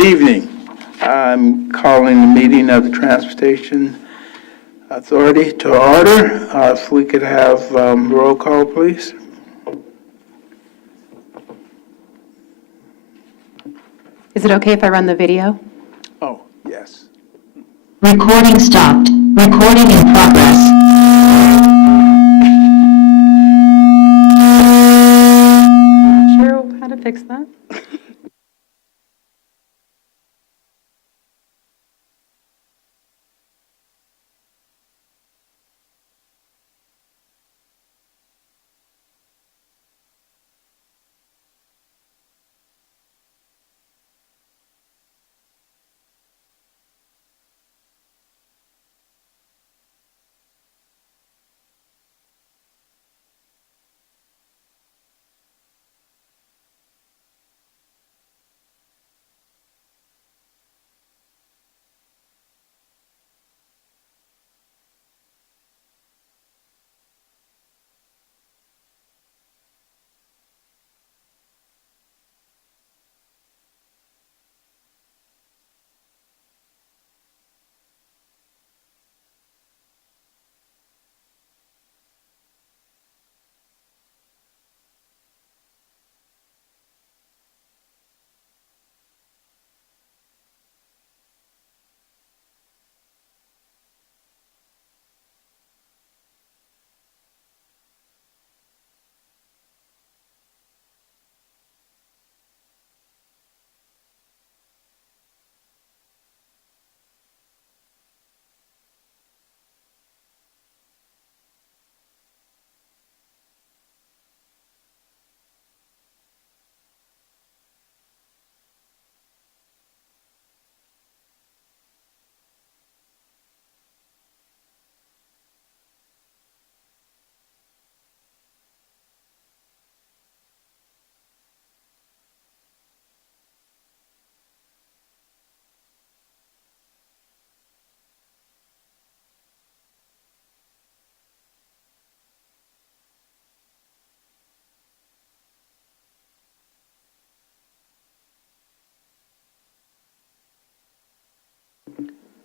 Good evening. I'm calling the meeting of the Transportation Authority to order. If we could have roll call, please. Is it okay if I run the video? Oh, yes. Recording stopped. Recording in progress. Not sure how to fix that.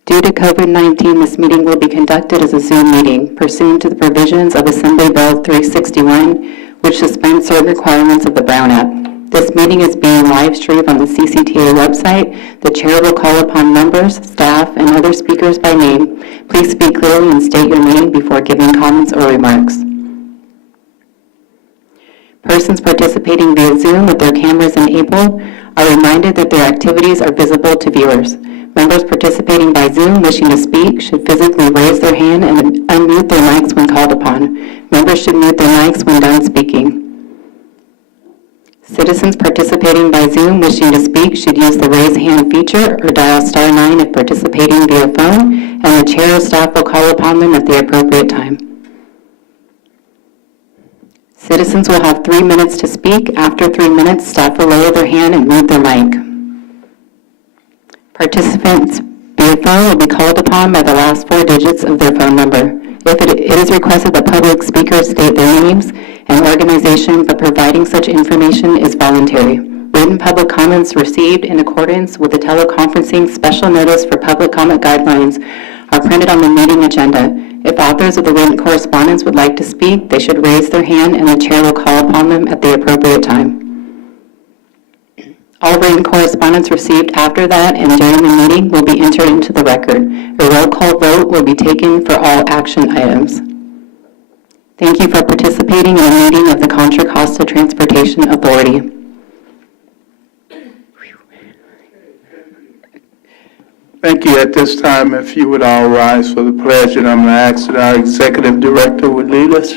Due to COVID-19, this meeting will be conducted as a Zoom meeting pursuant to the provisions of Assembly Bill 361, which suspends certain requirements of the Brown Act. This meeting is being live-streamed on the CCTA website. The chair will call upon members, staff, and other speakers by name. Please speak clearly and state your name before giving comments or remarks. Persons participating via Zoom with their cameras enabled are reminded that their activities are visible to viewers. Members participating by Zoom wishing to speak should physically raise their hand and unmute their mics when called upon. Members should mute their mics when done speaking. Citizens participating by Zoom wishing to speak should use the raise hand feature or dial *9 if participating via phone, and the chair or staff will call upon them at the appropriate time. Citizens will have 3 minutes to speak. After 3 minutes, staff will lower their hand and mute their mic. Participants via phone will be called upon by the last 4 digits of their phone number. If it is requested that public speakers state their names and organization, but providing such information is voluntary. Written public comments received in accordance with the teleconferencing special notice for public comment guidelines are printed on the meeting agenda. If authors of the written correspondence would like to speak, they should raise their hand and the chair will call upon them at the appropriate time. All written correspondence received after that and during the meeting will be entered into the record. A roll call vote will be taken for all action items. Thank you for participating in a meeting of the Contra Costa Transportation Authority. Thank you. At this time, if you would all rise for the pledge, and I'm going to ask that our executive director would lead us.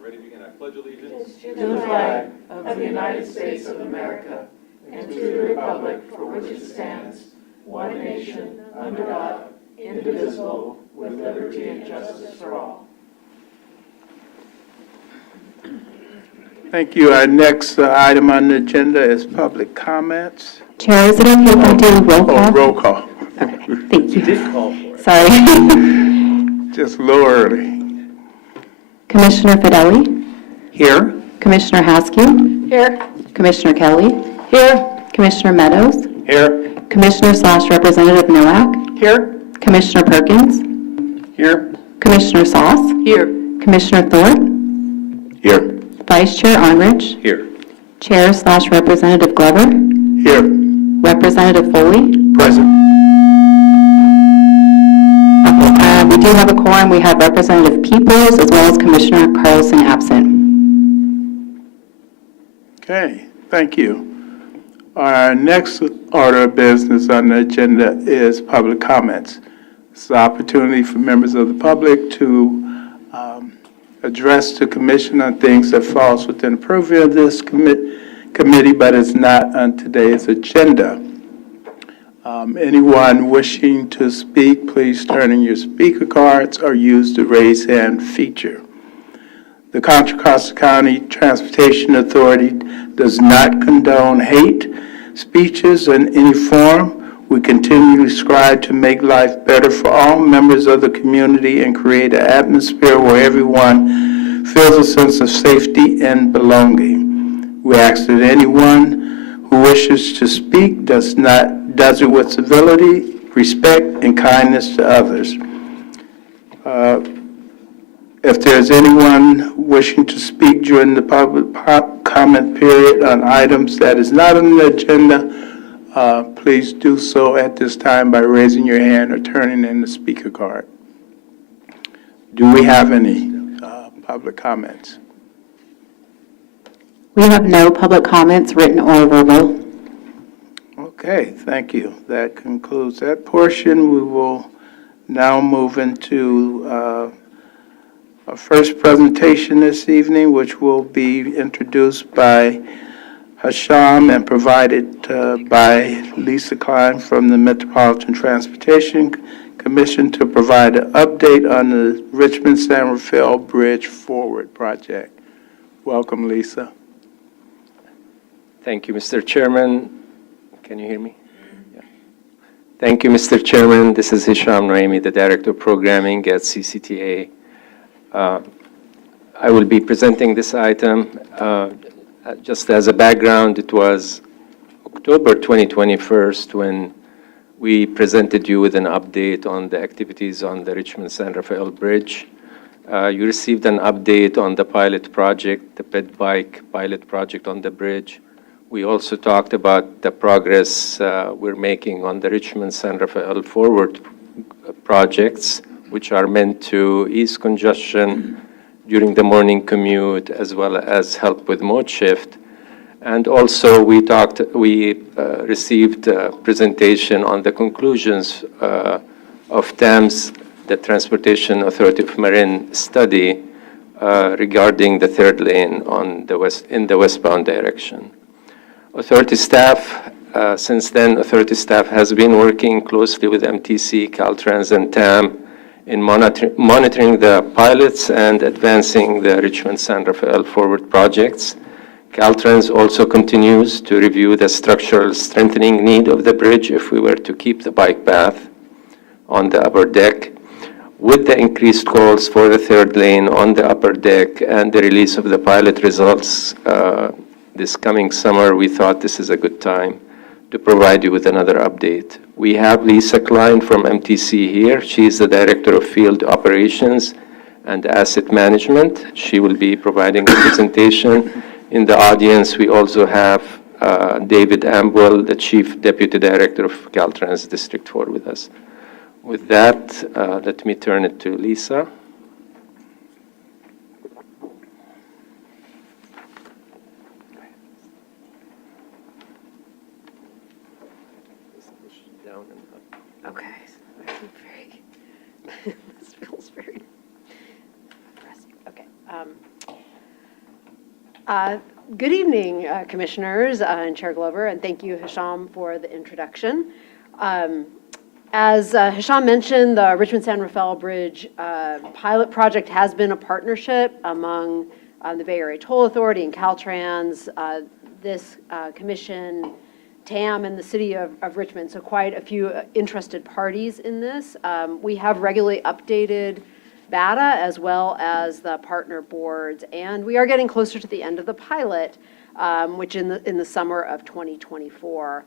Ready to begin. I pledge allegiance to the flag of the United States of America and to the republic for which it stands, one nation, under God, indivisible, with liberty and justice for all. Thank you. Our next item on the agenda is public comments. Chair, is it okay if I do roll call? Oh, roll call. Okay, thank you. did call for it. Sorry. Just a little early. Commissioner Fideli? Here. Commissioner Haskew? Here. Commissioner Kelly. Here. Commissioner Meadows. Here. Commissioner/Representative Nowak. Here. Commissioner Perkins. Here. Commissioner Sauce. Here. Commissioner Thorpe. Here. Vice Chair Arnrich. Here. Chair/Representative Glover. Here. Representative Foley. Present. We do have a quorum. We have Representative Peoples as well as Commissioner Carlson absent. Okay, thank you. Our next order of business on the agenda is public comments. It's an opportunity for members of the public to address the commission on things that falls within the purview of this committee, but it's not on today's agenda. Anyone wishing to speak, please turn in your speaker cards or use the raise hand feature. The Contra Costa County Transportation Authority does not condone hate speeches in any form. We continue to strive to make life better for all members of the community and create an atmosphere where everyone feels a sense of safety and belonging. We ask that anyone who wishes to speak does it with civility, respect, and kindness to others. If there's anyone wishing to speak during the public comment period on items that is not on the agenda, please do so at this time by raising your hand or turning in the speaker card. Do we have any public comments? We have no public comments, written or verbal. Okay, thank you. That concludes that portion. We will now move into our first presentation this evening, which will be introduced by Hasham and provided by Lisa Klein from the Metropolitan Transportation Commission to provide an update on the Richmond-San Rafael Bridge Forward project. Welcome, Lisa. Thank you, Mr. Chairman. Can you hear me? Yeah. Thank you, Mr. Chairman. This is Hisham Naimi, the Director of Programming at CCTA. I will be presenting this item. Just as a background, it was October 2021 when we presented you with an update on the activities on the Richmond-San Rafael Bridge. You received an update on the pilot project, the ped bike pilot project on the bridge. We also talked about the progress we're making on the Richmond-San Rafael Forward projects, which are meant to ease congestion during the morning commute, as well as help with mode shift. And also, we received a presentation on the conclusions of TAMS, the Transportation Authority of Marin study, regarding the third lane on in the westbound direction. Authority staff, since then, Authority staff has been working closely with MTC, Caltrans, and TAM in monitoring the pilots and advancing the Richmond-San Rafael Forward projects. Caltrans also continues to review the structural strengthening need of the bridge if we were to keep the bike path on the upper deck. With the increased calls for the third lane on the upper deck and the release of the pilot results this coming summer, we thought this is a good time to provide you with another update. We have Lisa Klein from MTC here. She's the Director of Field Operations and Asset Management. She will be providing a presentation. In the audience, we also have David Ambwell, the Chief Deputy Director of Caltrans District 4 with us. With that, let me turn it to Lisa. Okay. This feels very depressing. Okay. Good evening, Commissioners and Chair Glover, and thank you, Hisham, for the introduction. As Hisham mentioned, the Richmond-San Rafael Bridge pilot project has been a partnership among the Bay Area Toll Authority and Caltrans, this commission, TAM, and the city of Richmond, so quite a few interested parties in this. We have regularly updated BATA as well as the partner boards, and we are getting closer to the end of the pilot, which in the summer of 2024.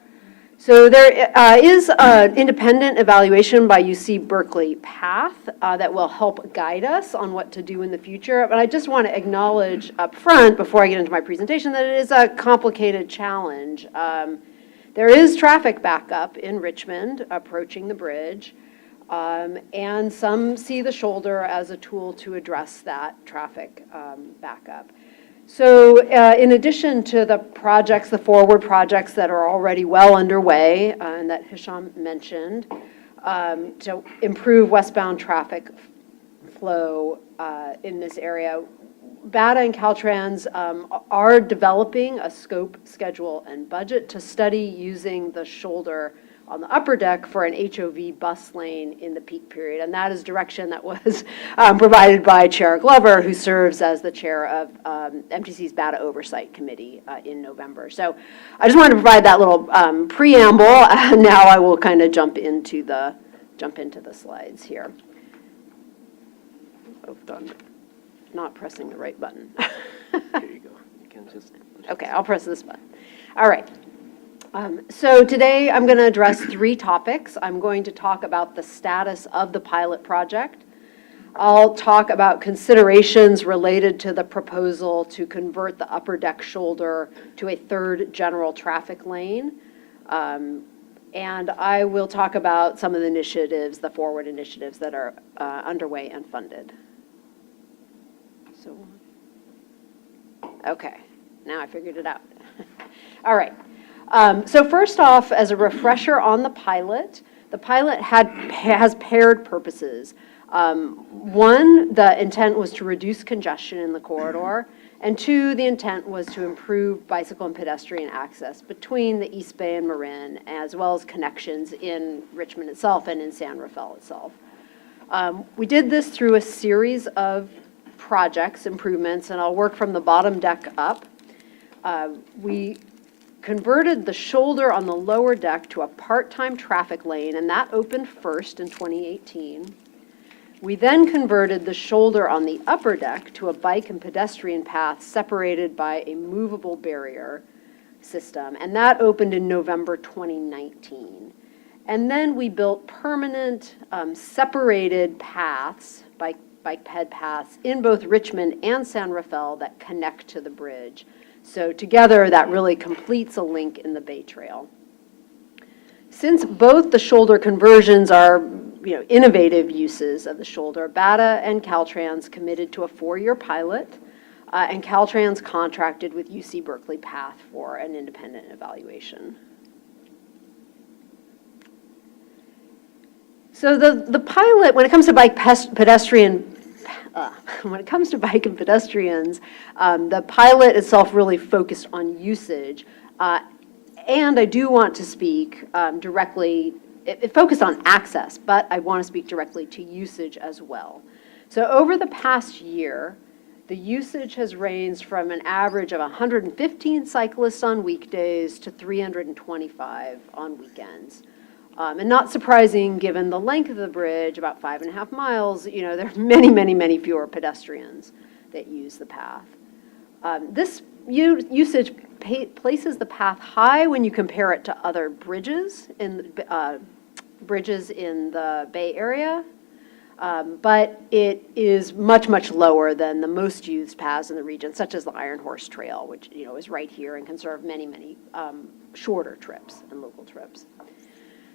So there is an independent evaluation by UC Berkeley Path that will help guide us on what to do in the future. But I just want to acknowledge up front, before I get into my presentation, that it is a complicated challenge. There is traffic backup in Richmond approaching the bridge, and some see the shoulder as a tool to address that traffic backup. So in addition to the projects, the forward projects that are already well underway and that Hisham mentioned, to improve westbound traffic flow in this area, BATA and Caltrans are developing a scope, schedule, and budget to study using the shoulder on the upper deck for an HOV bus lane in the peak period. And that is direction that was provided by Chair Glover, who serves as the chair of MTC's BATA Oversight Committee in November. So I just wanted to provide that little preamble. Now I will kind of jump into the slides here. Oh, darn, not pressing the right button. Here you go. You can just. Okay, I'll press this button. All right. So today I'm going to address 3 topics. I'm going to talk about the status of the pilot project. I'll talk about considerations related to the proposal to convert the upper deck shoulder to a 3rd general traffic lane. And I will talk about some of the initiatives, the forward initiatives that are underway and funded. So, okay, now I figured it out. All right. So first off, as a refresher on the pilot has paired purposes. One, the intent was to reduce congestion in the corridor, and 2, the intent was to improve bicycle and pedestrian access between the East Bay and Marin, as well as connections in Richmond itself and in San Rafael itself. We did this through a series of projects, improvements, and I'll work from the bottom deck up. We converted the shoulder on the lower deck to a part-time traffic lane, and that opened first in 2018. We then converted the shoulder on the upper deck to a bike and pedestrian path separated by a movable barrier system, and that opened in November 2019. And then we built permanent separated paths, bike ped paths, in both Richmond and San Rafael that connect to the bridge. So together, that really completes a link in the Bay Trail. Since both the shoulder conversions are, innovative uses of the shoulder, BATA and Caltrans committed to a 4-year pilot, and Caltrans contracted with UC Berkeley Path for an independent evaluation. So the pilot, when it comes to bike and pedestrians, the pilot itself really focused on usage. And I do want to speak directly, it focused on access, but I want to speak directly to usage as well. So over the past year, the usage has ranged from an average of 115 cyclists on weekdays to 325 on weekends. And not surprising, given the length of the bridge, about 5.5 miles, there are many, many, many fewer pedestrians that use the path. This usage places the path high when you compare it to other bridges in the Bay Area, but it is much, much lower than the most used paths in the region, such as the Iron Horse Trail, which is right here and can serve many, many shorter trips and local trips.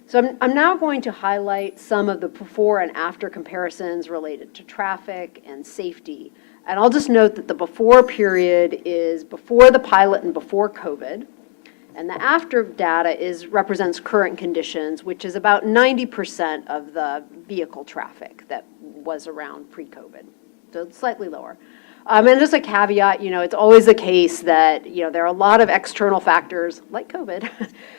So I'm now going to highlight some of the before and after comparisons related to traffic and safety. And I'll just note that the before period is before the pilot and before COVID, and the after data represents current conditions, which is about 90% of the vehicle traffic that was around pre-COVID, so it's slightly lower. And just a caveat, it's always the case that, there are a lot of external factors, like COVID,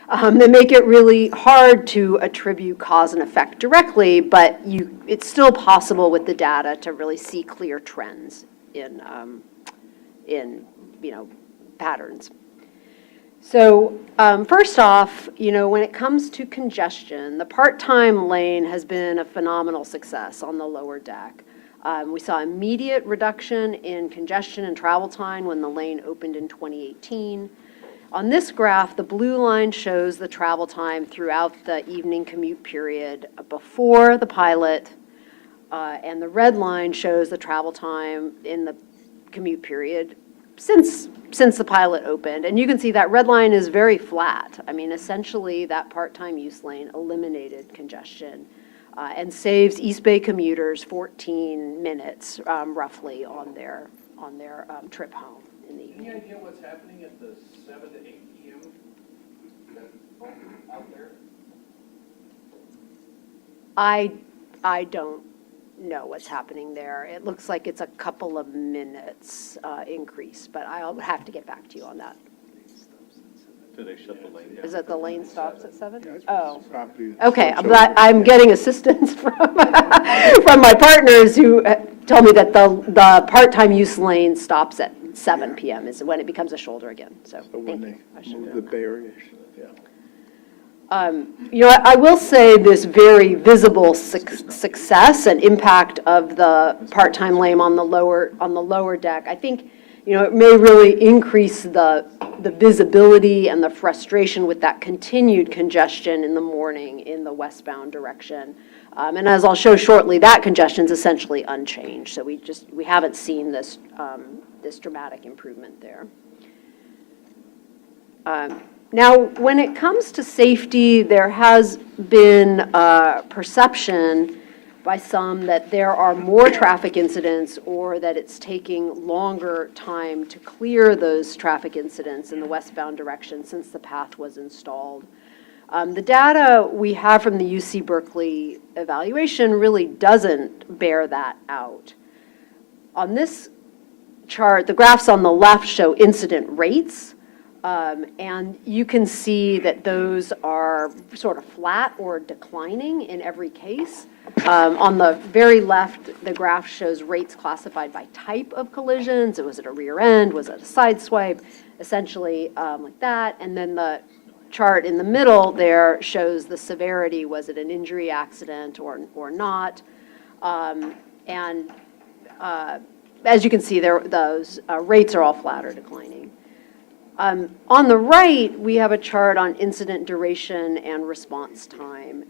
that make it really hard to attribute cause and effect directly, but it's still possible with the data to really see clear trends in patterns. So first off, when it comes to congestion, the part-time lane has been a phenomenal success on the lower deck. We saw immediate reduction in congestion and travel time when the lane opened in 2018. On this graph, the blue line shows the travel time throughout the evening commute period before the pilot, and the red line shows the travel time in the commute period since the pilot opened. And you can see that red line is very flat. I mean, essentially, that part-time use lane eliminated congestion and saves East Bay commuters 14 minutes, roughly, on their trip home in the evening. Any idea what's happening at the 7 to 8 p.m. out there? I don't know what's happening there. It looks like it's a couple of minutes increase, but I'll have to get back to you on that. Do they shut the lane down? Is it the lane stops at 7? Oh, Property. okay. I'm getting assistance from my partners who told me that the part-time use lane stops at 7 p.m. is when it becomes a shoulder again. So So when thank you. I they should move know the that. barriers, yeah. I will say this very visible success and impact of the part-time lane on the lower deck, I think, it may really increase the visibility and the frustration with that continued congestion in the morning in the westbound direction. And as I'll show shortly, that congestion is essentially unchanged. So we haven't seen this dramatic improvement there. Now, when it comes to safety, there has been perception by some that there are more traffic incidents or that it's taking longer time to clear those traffic incidents in the westbound direction since the path was installed. The data we have from the UC Berkeley evaluation really doesn't bear that out. On this chart, the graphs on the left show incident rates. And you can see that those are sort of flat or declining in every case. On the very left, the graph shows rates classified by type of collisions. Was it a rear end? Was it a side swipe? Essentially like that. And then the chart in the middle there shows the severity. Was it an injury, accident, or not? And as you can see, those rates are all flat or declining. On the right, we have a chart on incident duration and response time.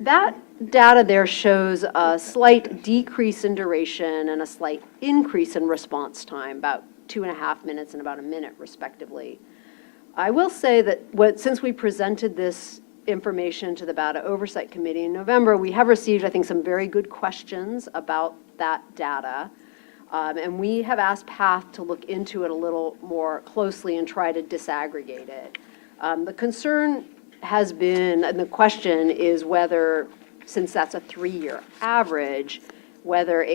That data there shows a slight decrease in duration and a slight increase in response time, about 2.5 minutes and about a minute, respectively. I will say that since we presented this information to the BATA Oversight Committee in November, we have received, I think, some very good questions about that data. And we have asked PATH to look into it a little more closely and try to disaggregate it. The concern has been, and the question is whether, since that's a 3-year average, whether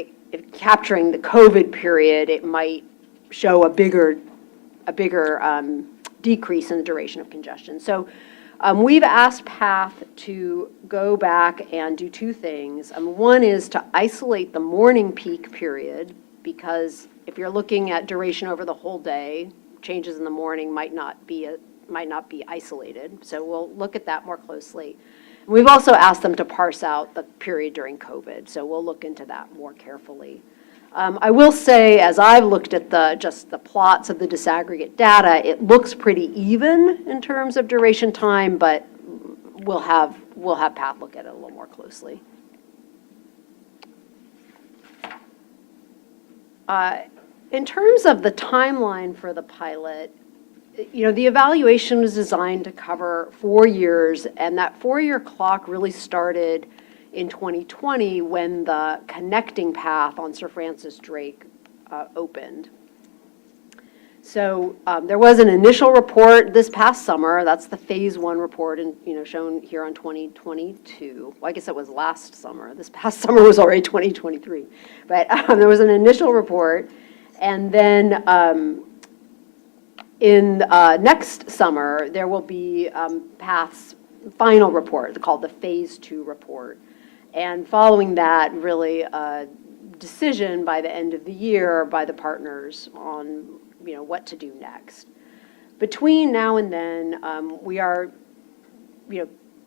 capturing the COVID period, it might show a bigger decrease in the duration of congestion. So we've asked PATH to go back and do 2 things. One is to isolate the morning peak period, because if you're looking at duration over the whole day, changes in the morning might not be isolated. So we'll look at that more closely. We've also asked them to parse out the period during COVID, so we'll look into that more carefully. I will say, as I've looked at just the plots of the disaggregate data, it looks pretty even in terms of duration time, but we'll have PATH look at it a little more closely. In terms of the timeline for the pilot, the evaluation was designed to cover 4 years, and that 4-year clock really started in 2020 when the connecting path on Sir Francis Drake opened. So there was an initial report this past summer. That's the phase 1 report, and shown here on 2022. Well, I guess it was last summer. This past summer was already 2023. But there was an initial report, and then in next summer there will be PATH's final report called the phase 2 report, and following that, really a decision by the end of the year by the partners on what to do next. Between now and then, we are,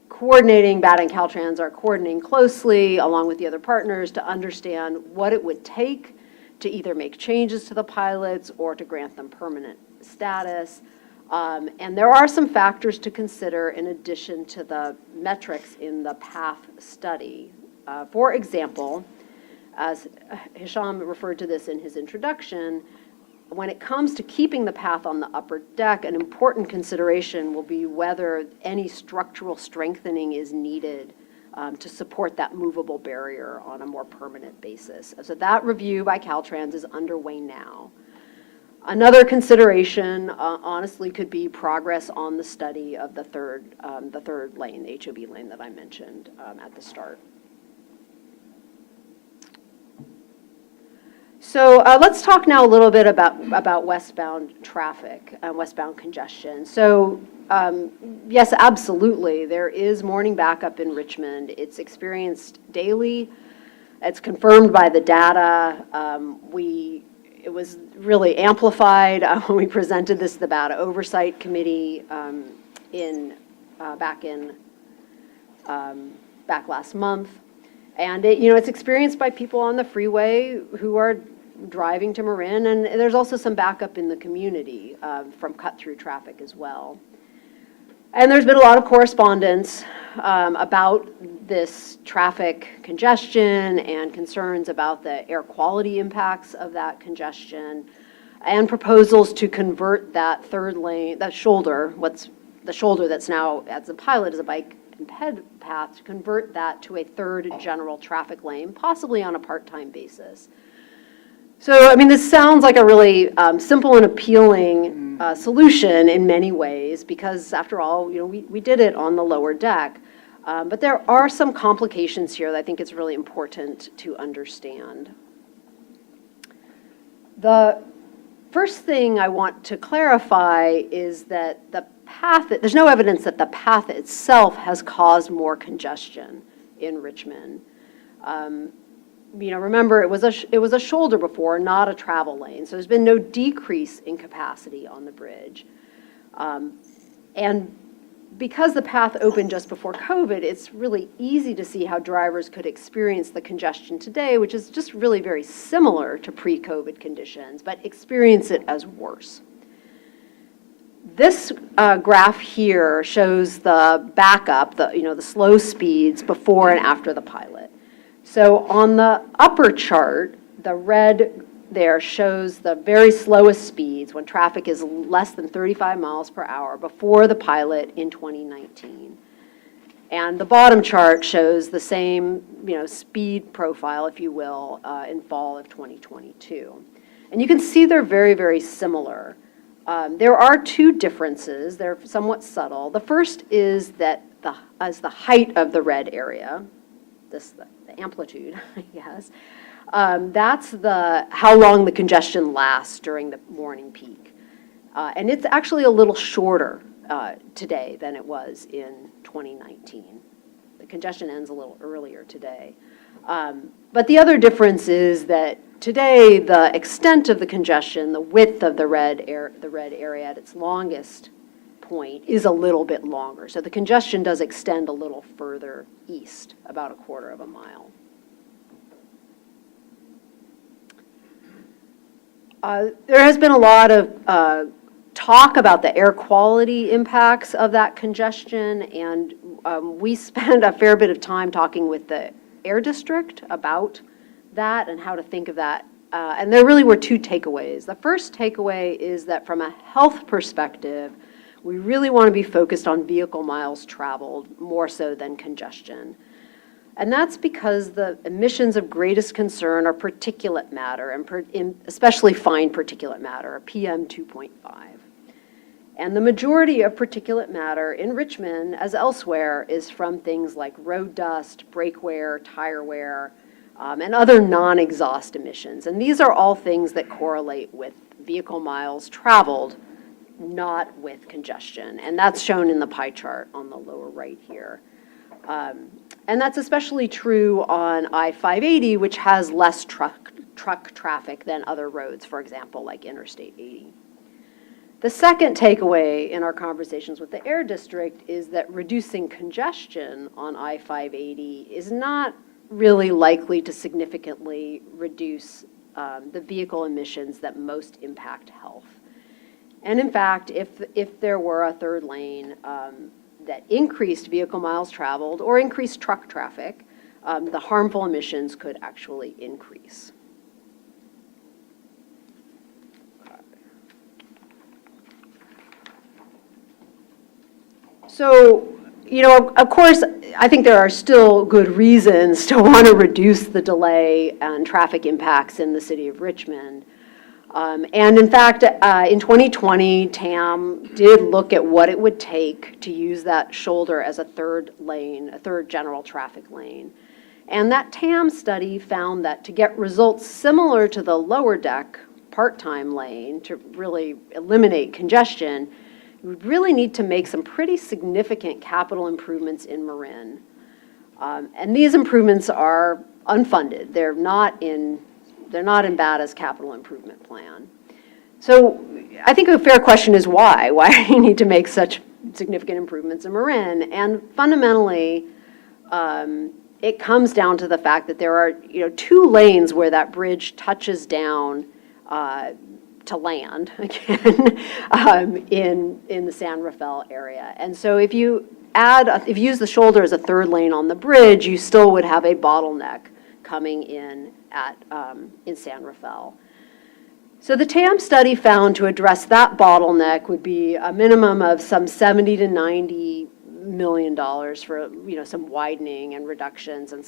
coordinating, BATA and Caltrans are coordinating closely along with the other partners to understand what it would take to either make changes to the pilots or to grant them permanent status. And there are some factors to consider in addition to the metrics in the PATH study. For example, as Hisham referred to this in his introduction, when it comes to keeping the PATH on the upper deck, an important consideration will be whether any structural strengthening is needed to support that movable barrier on a more permanent basis. So that review by Caltrans is underway now. Another consideration, honestly, could be progress on the study of the third lane, the HOB lane that I mentioned at the start. So let's talk now a little bit about westbound traffic and westbound congestion. So yes, absolutely, there is morning backup in Richmond. It's experienced daily. It's confirmed by the data. It was really amplified when we presented this to the BATA Oversight Committee back last month. And it's experienced by people on the freeway who are driving to Marin, and there's also some backup in the community from cut-through traffic as well. And there's been a lot of correspondence about this traffic congestion and concerns about the air quality impacts of that congestion, and proposals to convert that third lane, that shoulder, the shoulder that's now, as a pilot, is a bike and ped path, to convert that to a third general traffic lane, possibly on a part-time basis. So, I mean, this sounds like a really simple and appealing solution in many ways, because after all, we did it on the lower deck. But there are some complications here that I think it's really important to understand. The first thing I want to clarify is that there's no evidence that the path itself has caused more congestion in Richmond. Remember, it was a shoulder before, not a travel lane. So there's been no decrease in capacity on the bridge. And because the path opened just before COVID, it's really easy to see how drivers could experience the congestion today, which is just really very similar to pre-COVID conditions, but experience it as worse. This graph here shows the backup, the slow speeds before and after the pilot. So on the upper chart, the red there shows the very slowest speeds when traffic is less than 35 miles per hour before the pilot in 2019. And the bottom chart shows the same, speed profile, if you will, in fall of 2022. And you can see they're very, very similar. There are two differences. They're somewhat subtle. The first is that as the height of the red area, the amplitude, I guess, that's how long the congestion lasts during the morning peak. And it's actually a little shorter today than it was in 2019. The congestion ends a little earlier today. But the other difference is that today, the extent of the congestion, the width of the red area at its longest point is a little bit longer. So the congestion does extend a little further east, about a quarter of a mile. There has been a lot of talk about the air quality impacts of that congestion, and we spend a fair bit of time talking with the Air District about that and how to think of that. And there really were two takeaways. The first takeaway is that from a health perspective, we really want to be focused on vehicle miles traveled more so than congestion. And that's because the emissions of greatest concern are particulate matter, and especially fine particulate matter, PM 2.5. And the majority of particulate matter in Richmond, as elsewhere, is from things like road dust, brake wear, tire wear, and other non-exhaust emissions. And these are all things that correlate with vehicle miles traveled, not with congestion. And that's shown in the pie chart on the lower right here. And that's especially true on I-580, which has less truck traffic than other roads, for example, like Interstate 80. The second takeaway in our conversations with the Air District is that reducing congestion on I-580 is not really likely to significantly reduce the vehicle emissions that most impact health. And in fact, if there were a third lane that increased vehicle miles traveled or increased truck traffic, the harmful emissions could actually increase. So, you know, of course, I think there are still good reasons to want to reduce the delay and traffic impacts in the city of Richmond. And in fact, in 2020, TAM did look at what it would take to use that shoulder as a third lane, a third general traffic lane. And that TAM study found that to get results similar to the lower deck part-time lane to really eliminate congestion, you would really need to make some pretty significant capital improvements in Marin. And these improvements are unfunded. They're not in BATA's capital improvement plan. So I think a fair question is why? Why do you need to make such significant improvements in Marin? And fundamentally, it comes down to the fact that there are, you know, 2 lanes where that bridge touches down to land again in the San Rafael area. And so if you use the shoulder as a third lane on the bridge, you still would have a bottleneck coming in in San Rafael. So the TAM study found to address that bottleneck would be a minimum of some $70 to $90 million for, you know, some widening and reductions and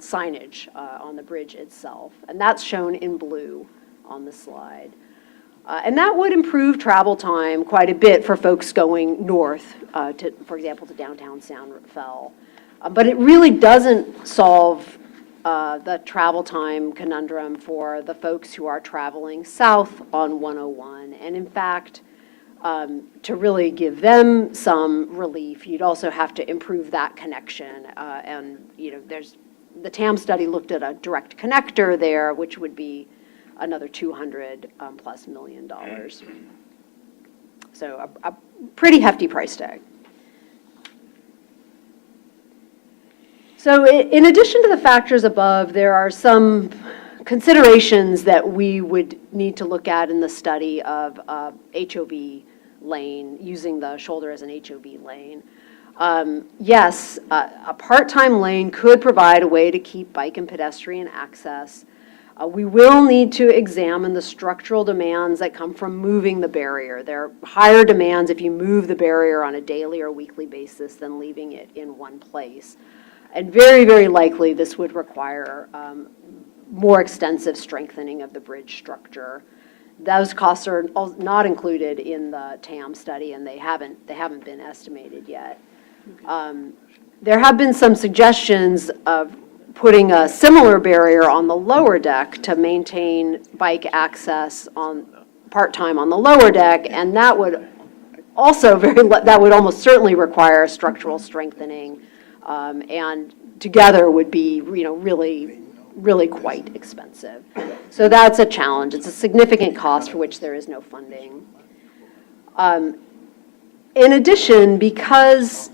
signage on the bridge itself. And that's shown in blue on the slide. And that would improve travel time quite a bit for folks going north, for example, to downtown San Rafael. But it really doesn't solve the travel time conundrum for the folks who are traveling south on 101. And in fact, to really give them some relief, you'd also have to improve that connection. And, you know, the TAM study looked at a direct connector there, which would be another $200+ million. So a pretty hefty price tag. So in addition to the factors above, there are some considerations that we would need to look at in the study of HOV lane, using the shoulder as an HOV lane. Yes, a part-time lane could provide a way to keep bike and pedestrian access. We will need to examine the structural demands that come from moving the barrier. There are higher demands if you move the barrier on a daily or weekly basis than leaving it in one place. And very, very likely this would require more extensive strengthening of the bridge structure. Those costs are not included in the TAM study, and they haven't been estimated yet. There have been some suggestions of putting a similar barrier on the lower deck to maintain bike access on part-time on the lower deck, and that would also that would almost certainly require structural strengthening, and together would be, you know, really quite expensive. So that's a challenge. It's a significant cost for which there is no funding. In addition, because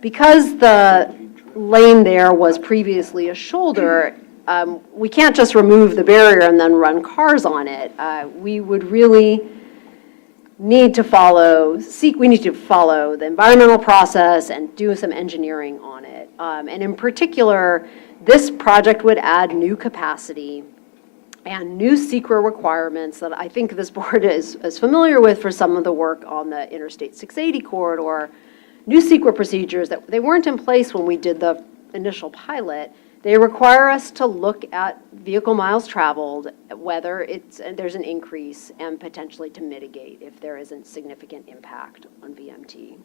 the lane there was previously a shoulder, we can't just remove the barrier and then run cars on it. We would really need to follow the environmental process and do some engineering on it. And in particular, this project would add new capacity and new SEQRA requirements that I think this board is familiar with for some of the work on the Interstate 680 corridor. New SEQRA procedures that they weren't in place when we did the initial pilot. They require us to look at vehicle miles traveled, whether there's an increase, and potentially to mitigate if there isn't significant impact on VMT.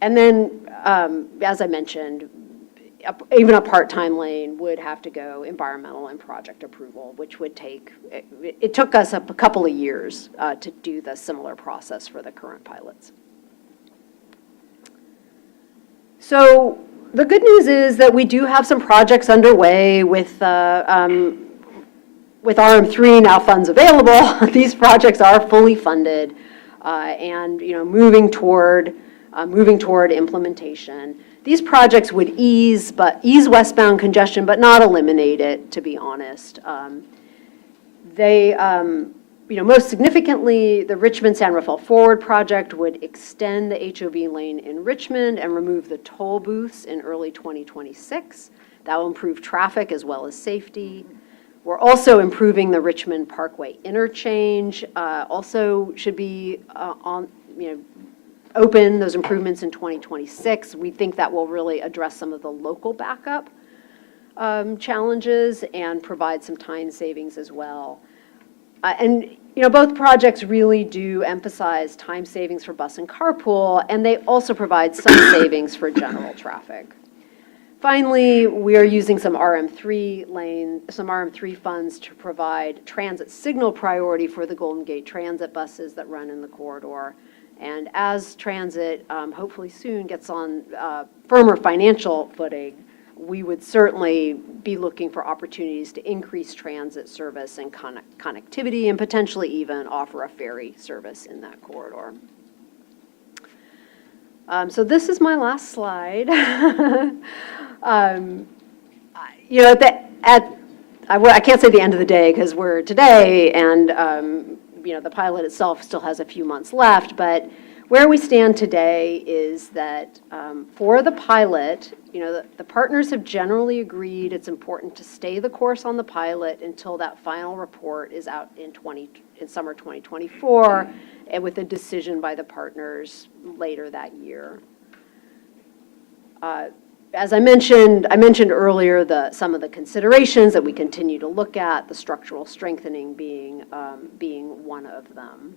And then, as I mentioned, even a part-time lane would have to go environmental and project approval, which would it took us a couple of years to do the similar process for the current pilots. So the good news is that we do have some projects underway with with RM3 now funds available, these projects are fully funded and, moving toward implementation. These projects would ease westbound congestion, but not eliminate it, to be honest. Most significantly, the Richmond-San Rafael Forward project would extend the HOV lane in Richmond and remove the toll booths in early 2026. That will improve traffic as well as safety. We're also improving the Richmond Parkway interchange. Also should be open, those improvements in 2026. We think that will really address some of the local backup challenges and provide some time savings as well. Both projects really do emphasize time savings for bus and carpool, and they also provide some savings for general traffic. Finally, we are using some RM3 funds to provide transit signal priority for the Golden Gate Transit buses that run in the corridor. And as transit hopefully soon gets on firmer financial footing, we would certainly be looking for opportunities to increase transit service and connectivity and potentially even offer a ferry service in that corridor. So this is my last slide. I can't say the end of the day because we're today and the pilot itself still has a few months left, but where we stand today is that for the pilot, the partners have generally agreed it's important to stay the course on the pilot until that final report is out in summer 2024, and with a decision by the partners later that year. As I mentioned earlier some of the considerations that we continue to look at, the structural strengthening being one of them.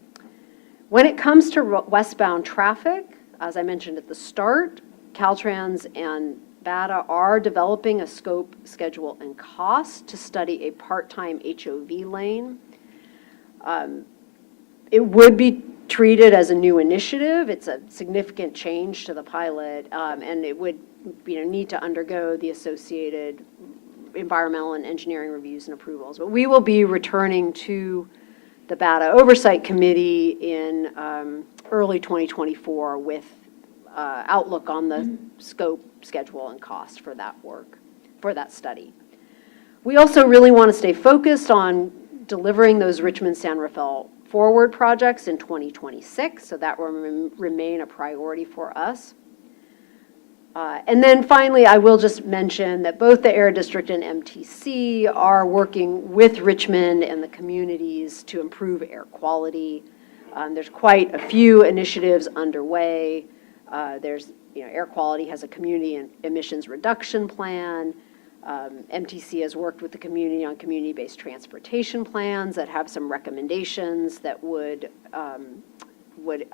When it comes to westbound traffic, as I mentioned at the start, Caltrans and BATA are developing a scope, schedule, and cost to study a part-time HOV lane. It would be treated as a new initiative. It's a significant change to the pilot, and it would need to undergo the associated environmental and engineering reviews and approvals. But we will be returning to the BATA Oversight Committee in early 2024 with outlook on the scope, schedule, and cost for that work, for that study. We also really want to stay focused on delivering those Richmond-San Rafael Forward projects in 2026, so that will remain a priority for us. And then finally, I will just mention that both the Air District and MTC are working with Richmond and the communities to improve air quality. There's quite a few initiatives underway. Air quality has a community emissions reduction plan. MTC has worked with the community on community-based transportation plans that have some recommendations that would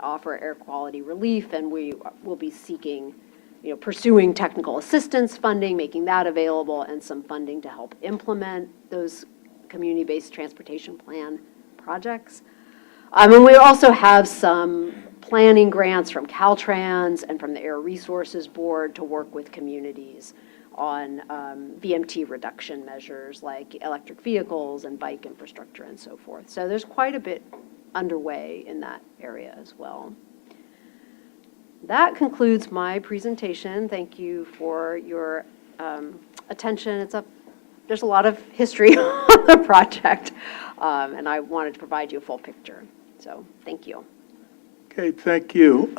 offer air quality relief, and we will be seeking, pursuing technical assistance funding, making that available, and some funding to help implement those community-based transportation plan projects. And we also have some planning grants from Caltrans and from the Air Resources Board to work with communities on VMT reduction measures like electric vehicles and bike infrastructure and so forth. So there's quite a bit underway in that area as well. That concludes my presentation. Thank you for your attention. There's a lot of history on the project, and I wanted to provide you a full picture. So thank you. Okay, thank you,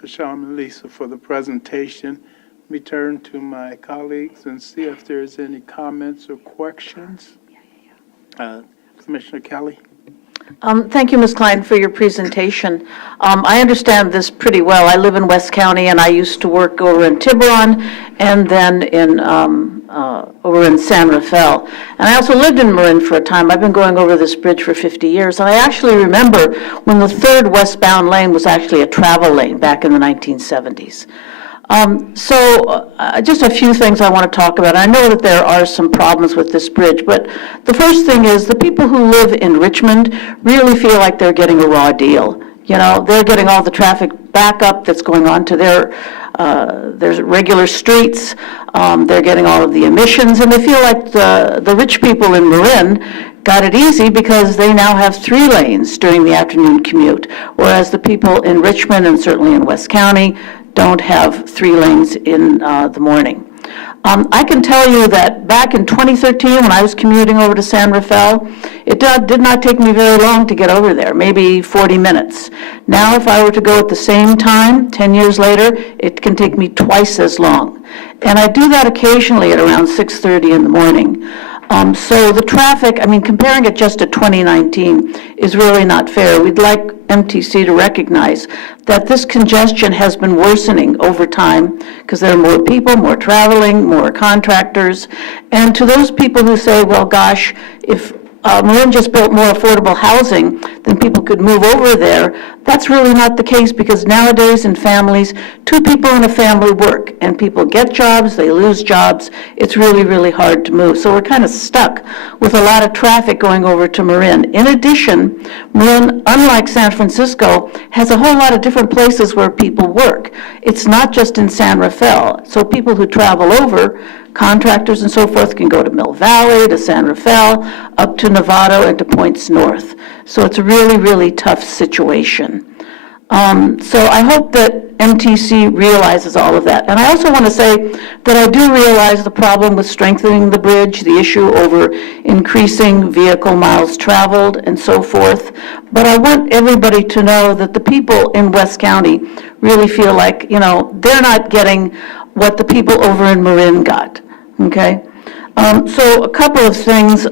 Hisham and Lisa, for the presentation. Let me turn to my colleagues and see if there's any comments or questions. Commissioner Kelly. Thank you, Ms. Klein, for your presentation. I understand this pretty well. I live in West County, and I used to work over in Tiburon and then over in San Rafael. And I also lived in Marin for a time. I've been going over this bridge for 50 years. And I actually remember when the third westbound lane was actually a travel lane back in the 1970s. Just a few things I want to talk about. I know that there are some problems with this bridge, but the first thing is the people who live in Richmond really feel like they're getting a raw deal. They're getting all the traffic backup that's going on to their regular streets. They're getting all of the emissions, and they feel like the rich people in Marin got it easy because they now have 3 lanes during the afternoon commute, whereas the people in Richmond and certainly in West County don't have 3 lanes in the morning. I can tell you that back in 2013, when I was commuting over to San Rafael, it did not take me very long to get over there, maybe 40 minutes. Now, if I were to go at the same time, 10 years later, it can take me twice as long. And I do that occasionally at around 6:30 in the morning. So the traffic, I mean, comparing it just to 2019 is really not fair. We'd like MTC to recognize that this congestion has been worsening over time because there are more people, more traveling, more contractors. And to those people who say, well, gosh, if Marin just built more affordable housing, then people could move over there. That's really not the case because nowadays in families, 2 people in a family work and people get jobs, they lose jobs. It's really, really hard to move. So we're kind of stuck with a lot of traffic going over to Marin. In addition, Marin, unlike San Francisco, has a whole lot of different places where people work. It's not just in San Rafael. So people who travel over, contractors and so forth, can go to Mill Valley, to San Rafael, up to Novato and to Points North. So it's a really, really tough situation. So I hope that MTC realizes all of that. And I also want to say that I do realize the problem with strengthening the bridge, the issue over increasing vehicle miles traveled and so forth. But I want everybody to know that the people in West County really feel like, you know, they're not getting what the people over in Marin got, okay? So a couple of things.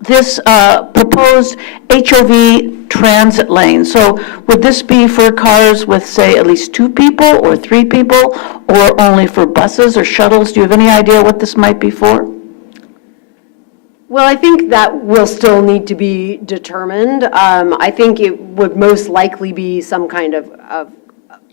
This proposed HOV transit lane, so would this be for cars with, say, at least 2 people or 3 people, or only for buses or shuttles? Do you have any idea what this might be for? Well, I think that will still need to be determined. I think it would most likely be some kind of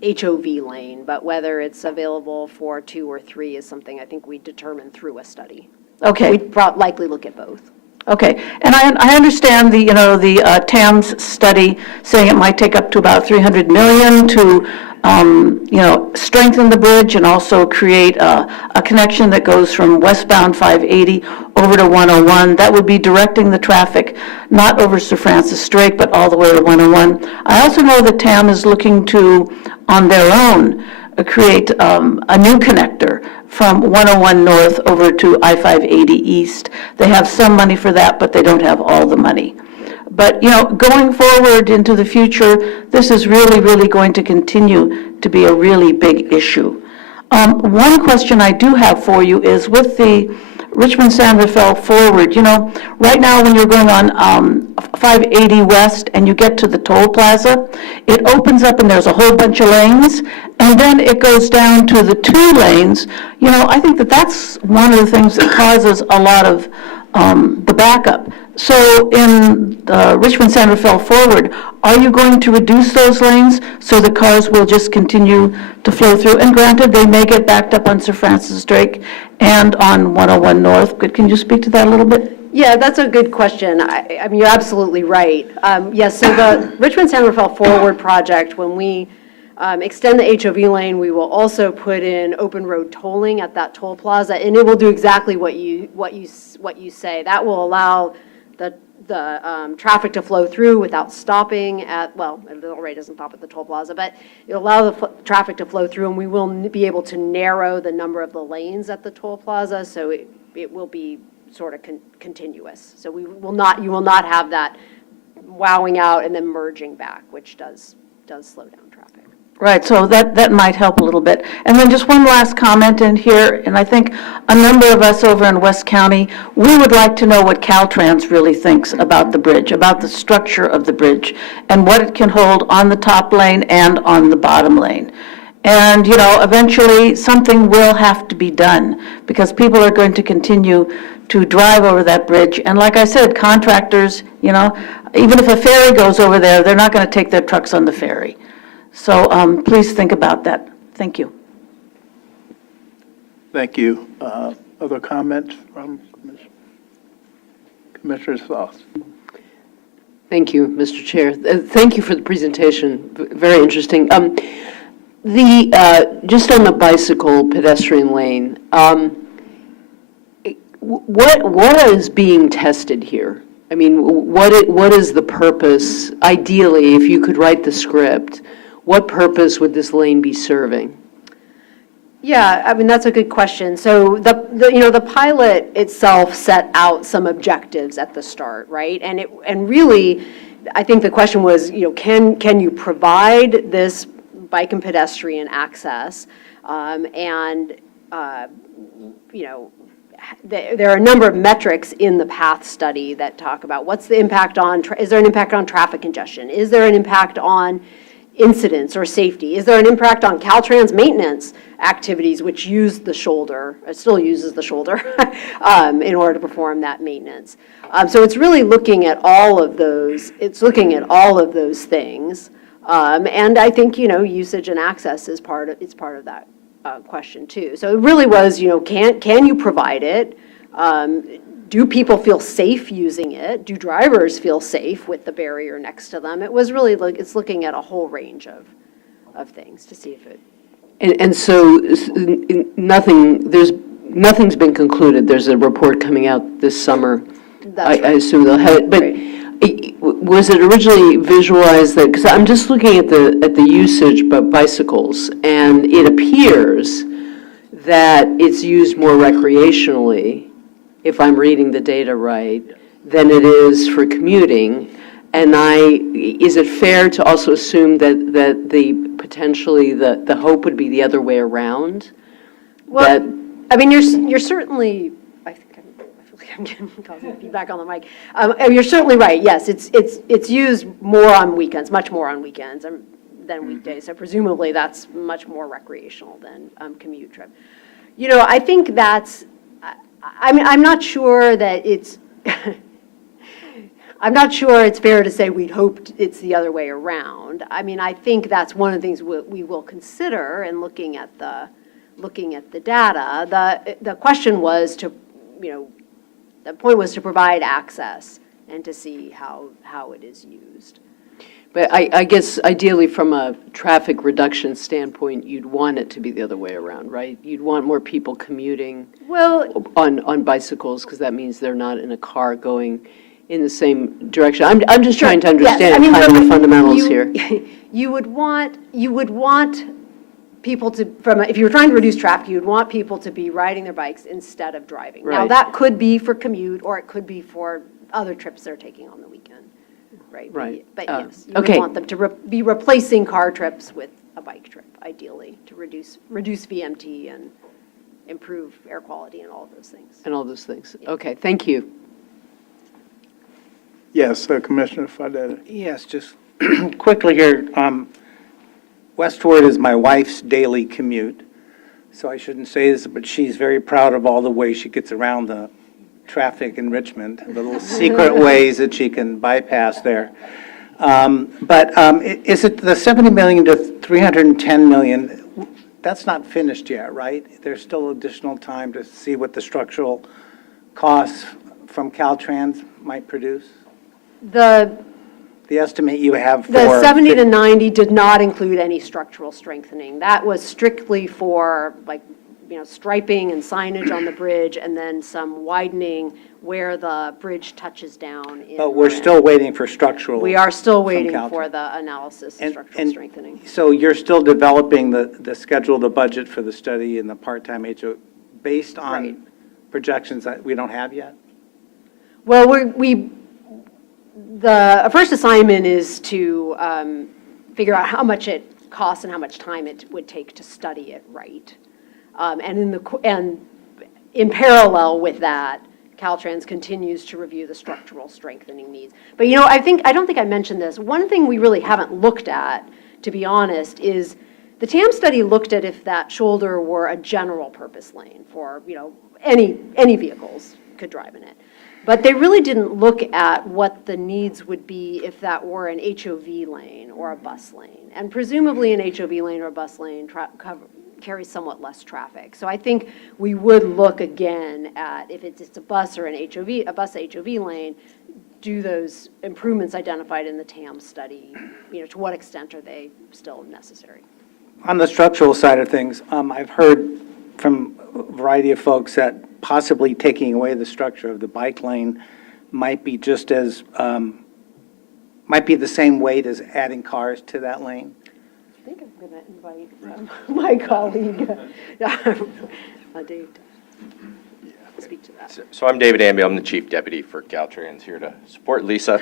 HOV lane, but whether it's available for 2 or 3 is something I think we determine through a study. Okay. We'd likely look at both. Okay, and I understand the, the TAMS study saying it might take up to about $300 million to, strengthen the bridge and also create a connection that goes from westbound 580 over to 101. That would be directing the traffic not over Sir Francis Drake, but all the way to 101. I also know that TAM is looking to, on their own, create a new connector from 101 North over to I-580 East. They have some money for that, but they don't have all the money. But, going forward into the future, this is really, really going to continue to be a really big issue. One question I do have for you is with the Richmond San Rafael Forward, right now when you're going on 580 West and you get to the toll plaza, it opens up and there's a whole bunch of lanes, and then it goes down to the 2 lanes. I think that's one of the things that causes a lot of the backup. So in Richmond San Rafael Forward, are you going to reduce those lanes so the cars will just continue to flow through? And granted, they may get backed up on Sir Francis Drake and on 101 North, but can you speak to that a little bit? Yeah, that's a good question. I mean, you're absolutely right. Yes, so the Richmond San Rafael Forward project, when we extend the HOV lane, we will also put in open road tolling at that toll plaza, and it will do exactly what you say. That will allow the traffic to flow through without stopping at, well, it already doesn't stop at the toll plaza, but it'll allow the traffic to flow through, and we will be able to narrow the number of the lanes at the toll plaza, so it will be sort of continuous. So you will not have that wowing out and then merging back, which does slow down traffic. Right, so that might help a little bit. And then just one last comment in here, and I think a number of us over in West County, we would like to know what Caltrans really thinks about the bridge, about the structure of the bridge, and what it can hold on the top lane and on the bottom lane. And, eventually something will have to be done because people are going to continue to drive over that bridge. And like I said, contractors, even if a ferry goes over there, they're not going to take their trucks on the ferry. So please think about that. Thank you. Thank you. Other comments from Commissioner Sloss? Thank you, Mr. Chair. Thank you for the presentation. Very interesting. Just on the bicycle pedestrian lane, What is being tested here? I mean, what is the purpose, ideally, if you could write the script, what purpose would this lane be serving? Yeah, I mean, that's a good question. So the pilot itself set out some objectives at the start, right? And really, I think the question was, can you provide this bike and pedestrian access? There are a number of metrics in the PATH study that talk about what's the impact on, is there an impact on traffic congestion? Is there an impact on incidents or safety? Is there an impact on Caltrans maintenance activities, which use the shoulder, it still uses the shoulder, in order to perform that maintenance? So it's really looking at all of those, things. And I think, usage and access is part of that question too. So it really was, can you provide it? Do people feel safe using it? Do drivers feel safe with the barrier next to them? It was really it's looking at a whole range of things to see if it. And so nothing's been concluded. There's a report coming out this summer. That's I assume they'll have it, but was it originally visualized that, because I'm just looking at the usage of bicycles, and it appears that it's used more recreationally, if I'm reading the data right, than it is for commuting. And is it fair to also assume that potentially the hope would be the other way around? Well, I mean, you're certainly, I feel like I'm getting causing feedback on the mic. You're certainly right. Yes, it's used more on weekends, much more on weekends than weekdays. So presumably that's much more recreational than commute trip. I think that's. I mean, I'm not sure that it's. I'm not sure it's fair to say we'd hoped it's the other way around. I mean, I think that's one of the things we will consider in looking at the data. The question was the point was to provide access and to see how it is used. But I guess ideally from a traffic reduction standpoint, you'd want it to be the other way around, right? You'd want more people commuting on bicycles, because that means they're not in a car going in the same direction. I'm just trying to understand kind of the fundamentals here. You would want people to, if you were trying to reduce traffic, you would want people to be riding their bikes instead of driving. Now, Right. that could be for commute, or it could be for other trips they're taking on the weekend, right? Right. But yes, you would okay. want them to be replacing car trips with a bike trip, ideally, to reduce VMT and improve air quality and all of those things. And all those things. Okay, thank you. Yes, Commissioner Fadetta. Yes, just quickly here. Westward is my wife's daily commute, so I shouldn't say this, but she's very proud of all the ways she gets around the traffic in Richmond, the little secret ways that she can bypass there. But is it the 70 million to 310 million? That's not finished yet, right? There's still additional time to see what the structural costs from Caltrans might produce? The estimate you have for... The 70 to 90 did not include any structural strengthening. That was strictly for, striping and signage on the bridge, and then some widening where the bridge touches down. But we're still waiting for structural... We are still from waiting Caltrans. for the analysis of structural strengthening. So you're still developing the schedule, the budget for the study and the part-time HO based on Right. projections that we don't have yet? Well, the first assignment is to figure out how much it costs and how much time it would take to study it right. And in parallel with that, Caltrans continues to review the structural strengthening needs. But I don't think I mentioned this. One thing we really haven't looked at, to be honest, is the TAM study looked at if that shoulder were a general purpose lane for any vehicles could drive in it. But they really didn't look at what the needs would be if that were an HOV lane or a bus lane. And presumably an HOV lane or a bus lane carries somewhat less traffic. So I think we would look again at if it's a bus or a bus HOV lane, do those improvements identified in the TAM study, to what extent are they still necessary? On the structural side of things, I've heard from a variety of folks that possibly taking away the structure of the bike lane might be just as, might be the same weight as adding cars to that lane? I think I'm going to invite my colleague, Dave, to speak to that. So I'm David Amby, I'm the Chief Deputy for Caltrans, here to support Lisa.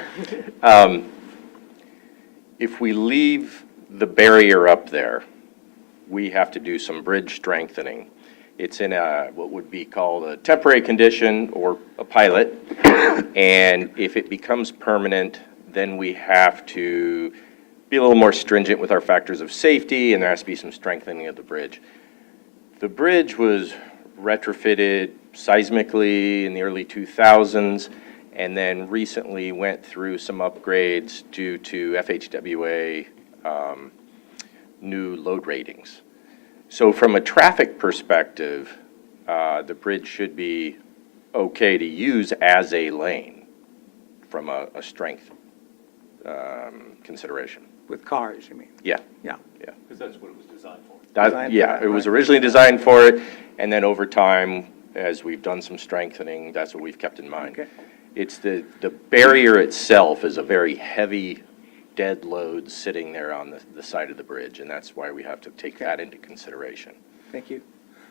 If we leave the barrier up there, we have to do some bridge strengthening. It's in a, what would be called a temporary condition or a pilot, and if it becomes permanent, then we have to be a little more stringent with our factors of safety, and there has to be some strengthening of the bridge. The bridge was retrofitted seismically in the early 2000s, and then recently went through some upgrades due to FHWA new load ratings. So from a traffic perspective, the bridge should be okay to use as a lane from a strength consideration. With cars, you mean? Yeah. Yeah. Yeah. Because that's what it was designed for. Designed for Yeah, that, it was right. originally designed for it, and then over time, as we've done some strengthening, that's what we've kept in mind. Okay. It's the barrier itself is a very heavy, dead load sitting there on the side of the bridge, and that's why we have to take that into consideration. Thank you.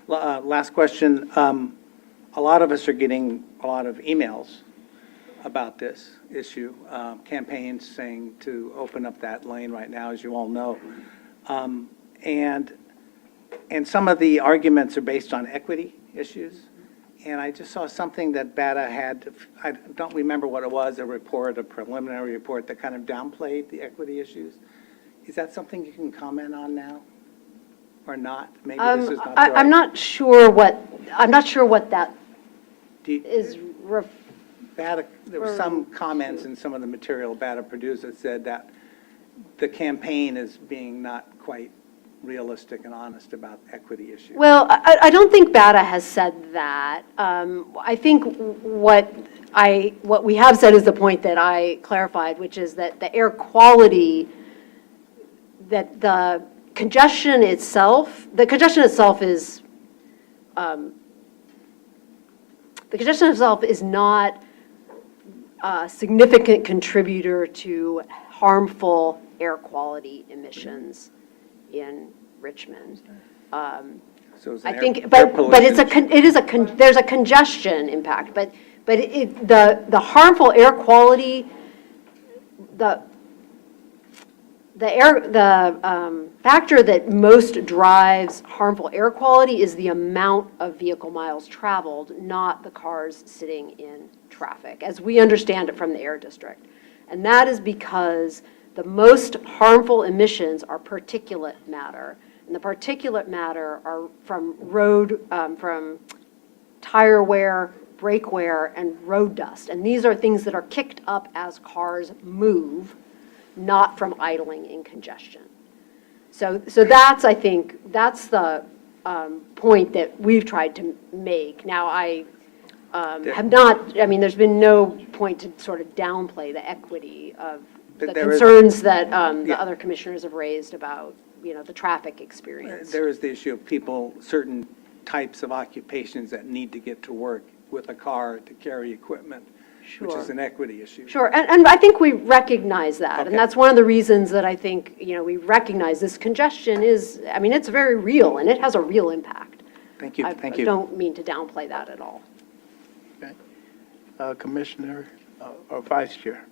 Last question. A lot of us are getting a lot of emails about this issue, campaigns saying to open up that lane right now, as you all know. And some of the arguments are based on equity issues. And I just saw something that BATA had, I don't remember what it was, a report, a preliminary report that kind of downplayed the equity issues. Is that something you can comment on now? Or not? Maybe this is not the right. I'm not sure what that Do you- is. BATA, there were some comments in some of the material BATA produced that said that the campaign is being not quite realistic and honest about equity issues. Well, I don't think BATA has said that. I think what we have said is the point that I clarified, which is that the air quality, that the congestion itself is, the congestion itself is not a significant contributor to harmful air quality emissions in Richmond. So it's I an think, air but it's pollution. there's a congestion impact, but the harmful air quality, the factor that most drives harmful air quality is the amount of vehicle miles traveled, not the cars sitting in traffic, as we understand it from the air district. And that is because the most harmful emissions are particulate matter. And the particulate matter are from from tire wear, brake wear, and road dust. And these are things that are kicked up as cars move, not from idling in congestion. So that's, I think, that's the point that we've tried to make. Now, I have not, I mean, there's been no point to sort of downplay the equity of the But there is- concerns that the Yeah. other commissioners have raised about, the traffic experience. There is the issue of people, certain types of occupations that need to get to work with a car to carry equipment, which is Sure. an equity issue. Sure, and I think we recognize that, Okay. and that's one of the reasons that I think, we recognize this congestion is, I mean, it's very real, and it has a real impact. Thank you, thank I you. don't mean to downplay that at all. Commissioner or Vice Chair?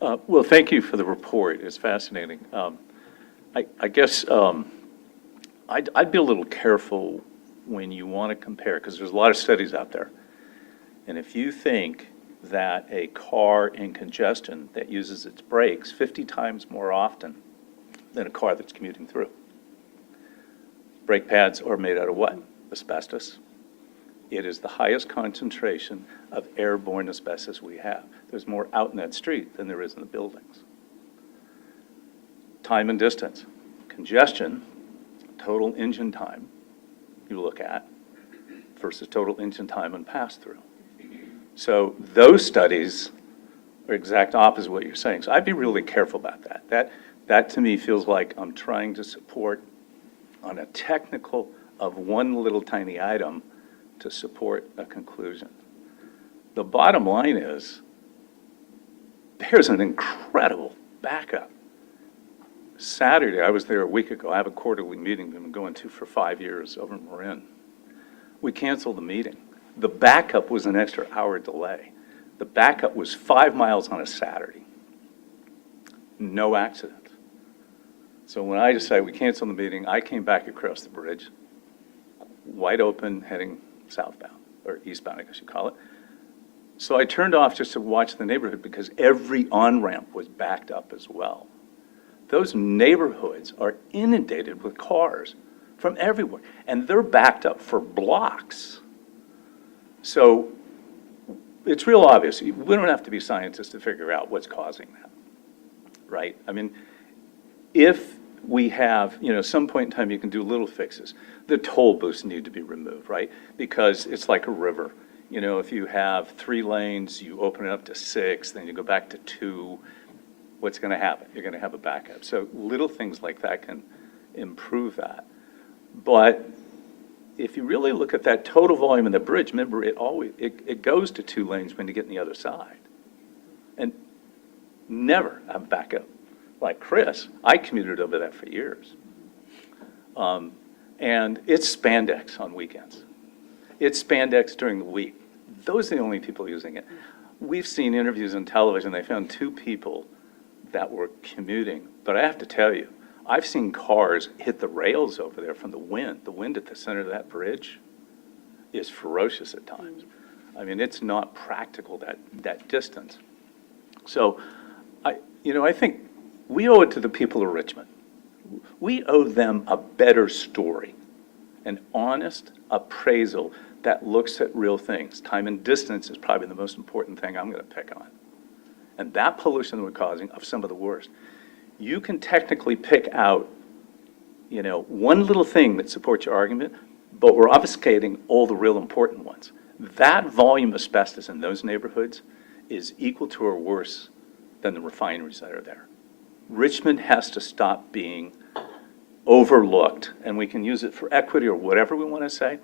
Well, thank you for the report. It's fascinating. I guess I'd be a little careful when you want to compare, because there's a lot of studies out there. And if you think that a car in congestion that uses its brakes 50 times more often than a car that's commuting through. Brake pads are made out of what? Asbestos. It is the highest concentration of airborne asbestos we have. There's more out in that street than there is in the buildings. Time and distance. Congestion, total engine time you look at versus total engine time and pass-through. So those studies are exact opposite of what you're saying. So I'd be really careful about that. That to me feels like I'm trying to support on a technical of one little tiny item to support a conclusion. The bottom line is, there's an incredible backup. Saturday, I was there a week ago. I have a quarterly meeting I've been going to for 5 years over in Marin. We canceled the meeting. The backup was an extra hour delay. The backup was 5 miles on a Saturday. No accident. So when I decided we canceled the meeting, I came back across the bridge, wide open, heading southbound, or eastbound, I guess you call it. So I turned off just to watch the neighborhood because every on-ramp was backed up as well. Those neighborhoods are inundated with cars from everywhere, and they're backed up for blocks. So it's real obvious. We don't have to be scientists to figure out what's causing that, right? I mean, if we have, some point in time you can do little fixes. The toll booths need to be removed, right? Because it's like a river. If you have 3 lanes, you open it up to 6, then you go back to 2, what's going to happen? You're going to have a backup. So little things like that can improve that. But if you really look at that total volume of the bridge, remember, it goes to 2 lanes when you get on the other side. And never have backup. Like Chris, I commuted over that for years. And it's spandex on weekends. It's spandex during the week. Those are the only people using it. We've seen interviews on television, they found 2 people that were commuting. But I have to tell you, I've seen cars hit the rails over there from the wind. The wind at the center of that bridge is ferocious at times. I mean, it's not practical, that distance. So, I think we owe it to the people of Richmond. We owe them a better story, an honest appraisal that looks at real things. Time and distance is probably the most important thing I'm going to pick on. And that pollution that we're causing of some of the worst. You can technically pick out, one little thing that supports your argument, but we're obfuscating all the real important ones. That volume of asbestos in those neighborhoods is equal to or worse than the refineries that are there. Richmond has to stop being overlooked, and we can use it for equity or whatever we want to say.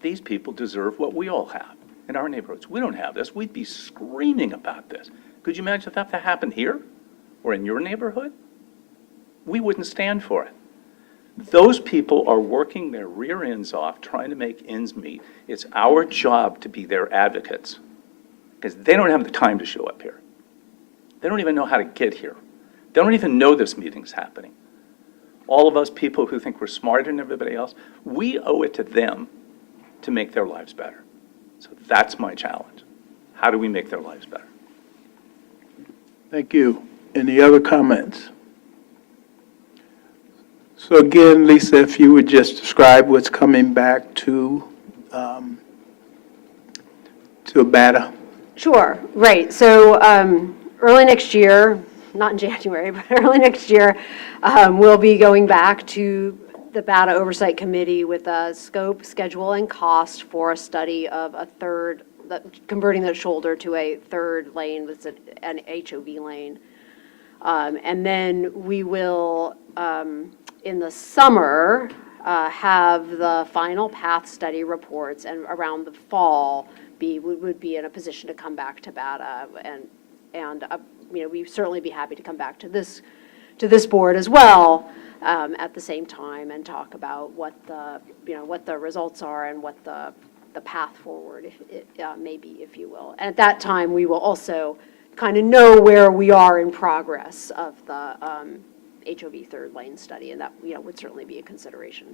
These people deserve what we all have in our neighborhoods. We don't have this. We'd be screaming about this. Could you imagine if that happened here or in your neighborhood? We wouldn't stand for it. Those people are working their rear ends off trying to make ends meet. It's our job to be their advocates because they don't have the time to show up here. They don't even know how to get here. They don't even know this meeting's happening. All of us people who think we're smarter than everybody else, we owe it to them to make their lives better. So that's my challenge. How do we make their lives better? Thank you. Any other comments? So again, Lisa, if you would just describe what's coming back to ABATA. Sure, right. So early next year, not in January, but early next year, we'll be going back to the BATA Oversight Committee with a scope, schedule, and cost for a study of converting the shoulder to a 3rd lane with an HOV lane. And then we will, in the summer, have the final path study reports, and around the fall, we would be in a position to come back to BATA, and we'd certainly be happy to come back to this board as well at the same time and talk about what the results are and what the path forward may be, if you will. And at that time, we will also kind of know where we are in progress of the HOV 3rd lane study, and that would certainly be a consideration.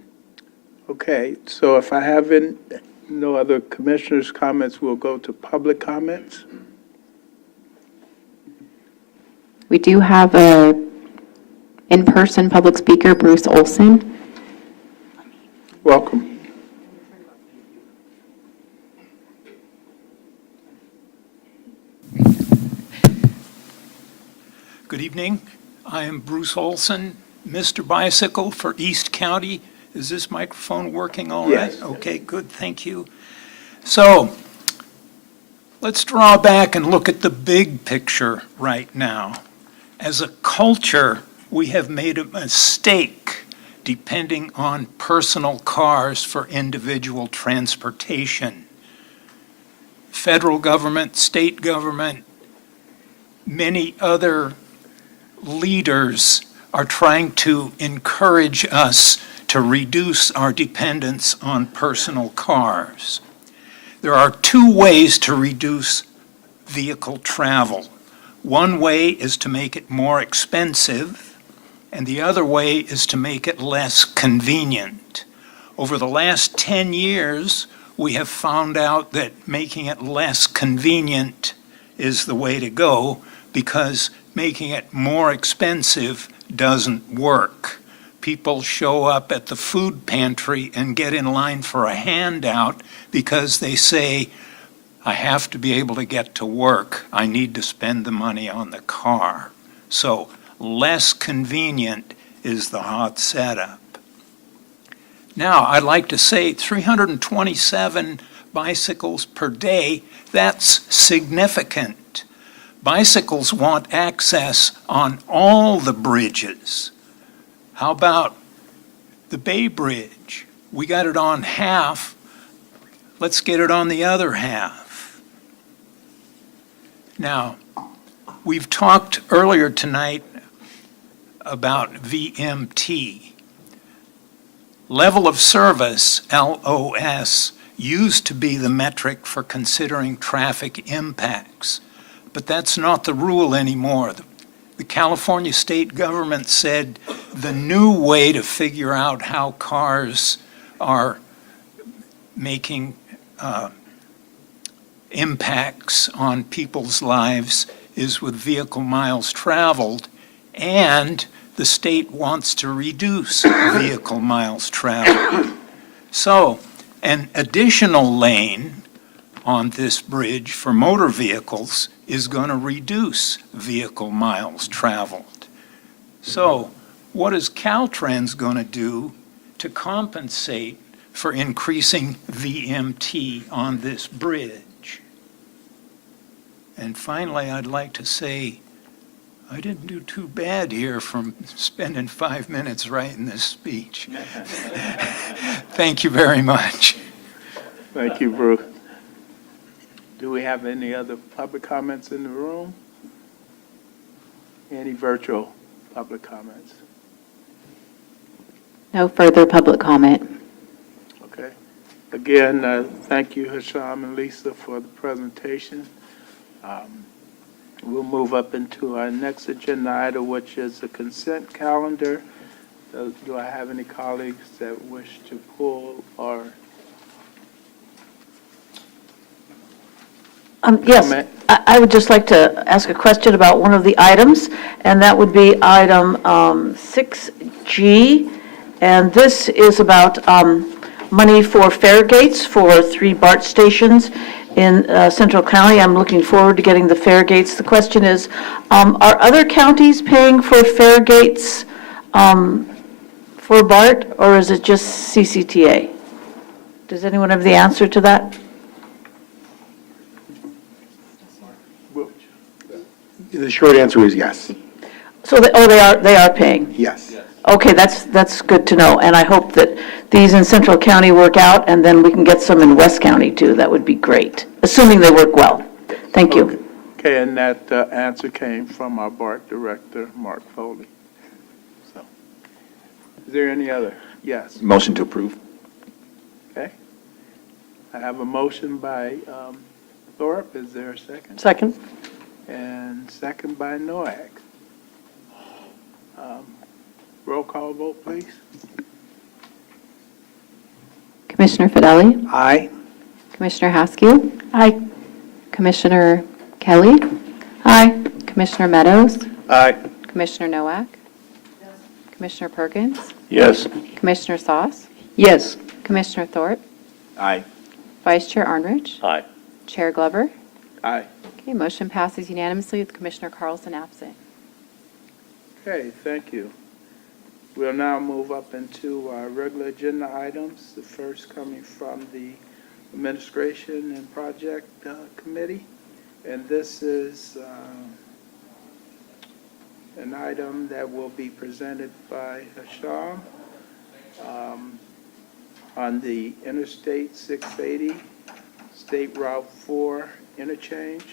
Okay, so if I have no other commissioners' comments, we'll go to public comments. We do have a in-person public speaker, Bruce Olson. Welcome. Good evening. I am Bruce Olson, Mr. Bicycle for East County. Is this microphone working all right? Yes. Okay, good, thank you. So, let's draw back and look at the big picture right now. As a culture, we have made a mistake depending on personal cars for individual transportation. Federal government, state government, many other leaders are trying to encourage us to reduce our dependence on personal cars. There are two ways to reduce vehicle travel. One way is to make it more expensive, and the other way is to make it less convenient. Over the last 10 years, we have found out that making it less convenient is the way to go, because making it more expensive doesn't work. People show up at the food pantry and get in line for a handout because they say, I have to be able to get to work. I need to spend the money on the car. So less convenient is the hot setup. Now, I'd like to say 327 bicycles per day, that's significant. Bicycles want access on all the bridges. How about the Bay Bridge? We got it on half. Let's get it on the other half. Now, we've talked earlier tonight about VMT. Level of service, LOS, used to be the metric for considering traffic impacts, but that's not the rule anymore. The California state government said the new way to figure out how cars are making impacts on people's lives is with vehicle miles traveled, and the state wants to reduce vehicle miles traveled. So an additional lane on this bridge for motor vehicles is going to reduce vehicle miles traveled. So what is Caltrans going to do to compensate for increasing VMT on this bridge? And finally, I'd like to say, I didn't do too bad here from spending 5 minutes writing this speech. Thank you very much. Thank you, Bruce. Do we have any other public comments in the room? Any virtual public comments? No further public comment. Okay. Again, thank you, Hisham and Lisa, for the presentation. We'll move up into our next agenda item, which is the consent calendar. Do I have any colleagues that wish to pull or Yes, comment? I would just like to ask a question about one of the items, and that would be item 6G. And this is about money for fare gates for 3 BART stations in Central County. I'm looking forward to getting the fare gates. The question is, are other counties paying for fare gates for BART, or is it just CCTA? Does anyone have the answer to that? The short answer is yes. So, they are paying? Yes. Okay, that's good to know, and I hope that these in Central County work out, and then we can get some in West County too. That would be great, assuming they work well. Thank you. Okay, and that answer came from our BART director, Mark Foley. So, is there any other? Yes. Motion to approve. Okay. I have a motion by Thorpe. Is there a second? Second. And second by Noack. Roll call vote, please. Commissioner Fideli? Aye. Commissioner Haskew? Aye. Commissioner Kelly? Aye. Commissioner Meadows? Aye. Commissioner Nowak? Commissioner Perkins? Yes. Commissioner Sauce? Yes. Commissioner Thorpe? Aye. Vice Chair Arnrich? Aye. Chair Glover? Aye. Okay, motion passes unanimously with Commissioner Carlson absent. Okay, thank you. We'll now move up into our regular agenda items, the first coming from the Administration and Project Committee. And this is an item that will be presented by Hisham. on the Interstate 680, State Route 4 interchange,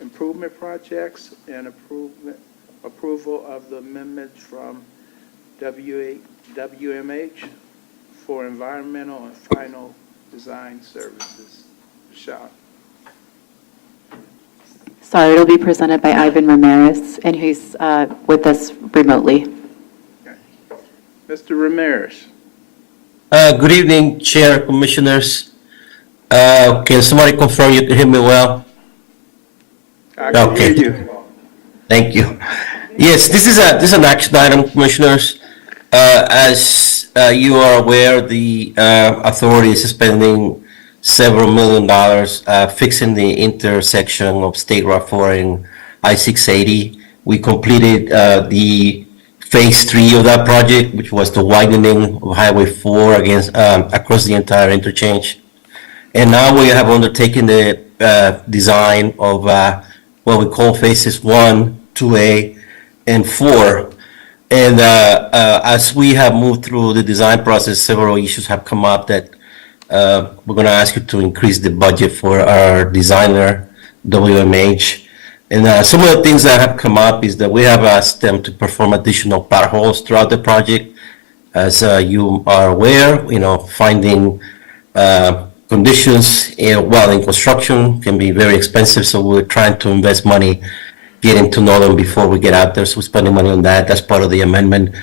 improvement projects, and approval of the amendments from WMH for environmental and final design services. Sean. Sorry, it'll be presented by Ivan Ramirez, and he's with us remotely. Mr. Ramirez. Good evening, Chair, Commissioners. Can somebody confirm you can hear me well? I can Okay. hear you. Thank you. Yes, this is an action item, Commissioners. As you are aware, the authority is spending several $1 million fixing the intersection of State Route 4 and I-680. We completed the Phase 3 of that project, which was the widening of Highway 4 across the entire interchange. And now we have undertaken the design of what we call Phases 1, 2A, and 4. And as we have moved through the design process, several issues have come up that we're going to ask you to increase the budget for our designer, WMH. And some of the things that have come up is that we have asked them to perform additional potholes throughout the project. As you are aware, finding conditions while in construction can be very expensive, so we're trying to invest money getting to know them before we get out there, so we're spending money on that. That's part of the amendment.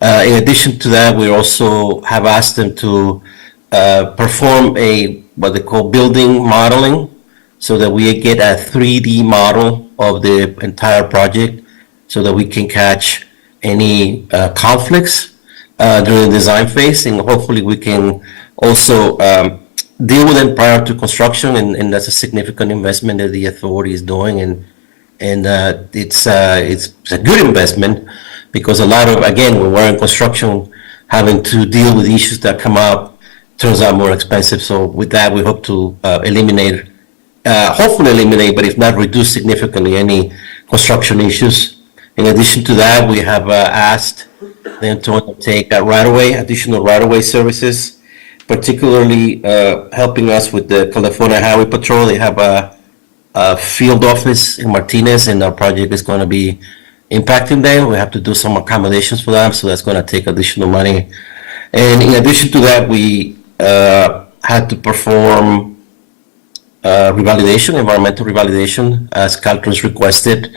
In addition to that, we also have asked them to perform what they call building modeling, so that we get a 3D model of the entire project, so that we can catch any conflicts during the design phase, and hopefully we can also deal with them prior to construction, and that's a significant investment that the authority is doing, and it's a good investment, because a lot of, again, when we're in construction, having to deal with issues that come up turns out more expensive. So with that, we hope to hopefully eliminate, but if not, reduce significantly any construction issues. In addition to that, we have asked them to undertake additional right-of-way services, particularly helping us with the California Highway Patrol. They have a field office in Martinez, and our project is going to be impacting them. We have to do some accommodations for them, so that's going to take additional money. And in addition to that, we had to perform environmental revalidation, as Caltrans requested.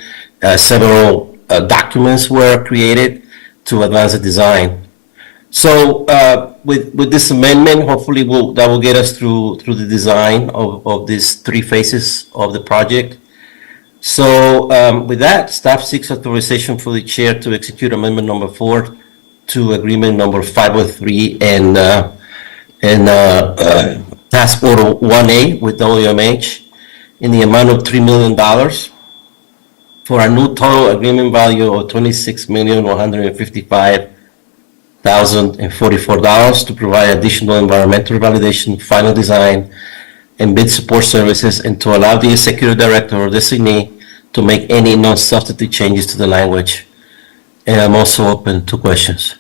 Several documents were created to advance the design. So with this amendment, hopefully that will get us through the design of these 3 phases of the project. So with that, staff seeks authorization for the chair to execute amendment number 4 to agreement number 503 and task order 1A with WMH in the amount of $3 million for a new total agreement value of $26,155,044 to provide additional environmental validation, final design, and bid support services, and to allow the executive director or designee to make any non-substantive changes to the language. And I'm also open to questions.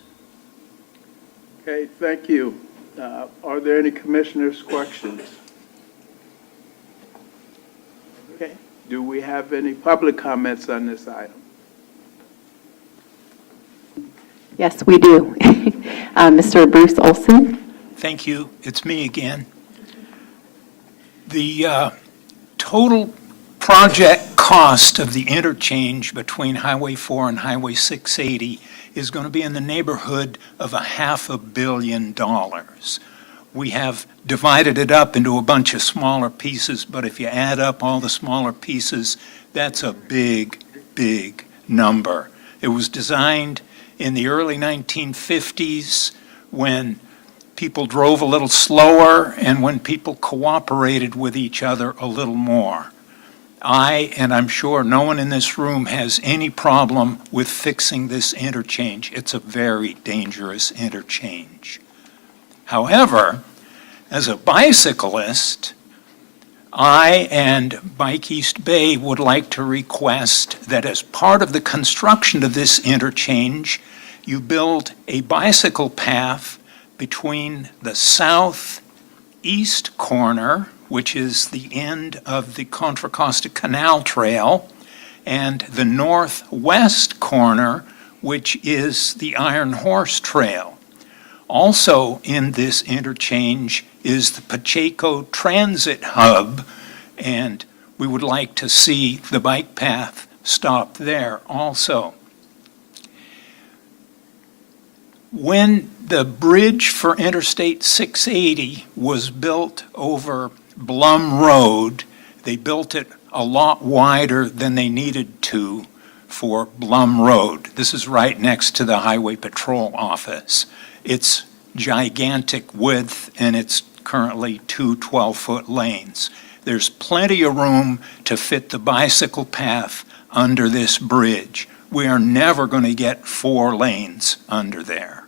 Okay, thank you. Are there any commissioners' questions? Okay, do we have any public comments on this item? Yes, we do. Mr. Bruce Olson. Thank you. It's me again. The total project cost of the interchange between Highway 4 and Highway 680 is going to be in the neighborhood of $500 million. We have divided it up into a bunch of smaller pieces, but if you add up all the smaller pieces, that's a big, big number. It was designed in the early 1950s when people drove a little slower and when people cooperated with each other a little more. And I'm sure no one in this room has any problem with fixing this interchange. It's a very dangerous interchange. However, as a bicyclist, I and Bike East Bay would like to request that as part of the construction of this interchange, you build a bicycle path between the southeast corner, which is the end of the Contra Costa Canal Trail, and the northwest corner, which is the Iron Horse Trail. Also in this interchange is the Pacheco Transit Hub, and we would like to see the bike path stop there also. When the bridge for Interstate 680 was built over Blum Road, they built it a lot wider than they needed to for Blum Road. This is right next to the Highway Patrol office. It's gigantic width, and it's currently two 12-foot lanes. There's plenty of room to fit the bicycle path under this bridge. We are never going to get 4 lanes under there.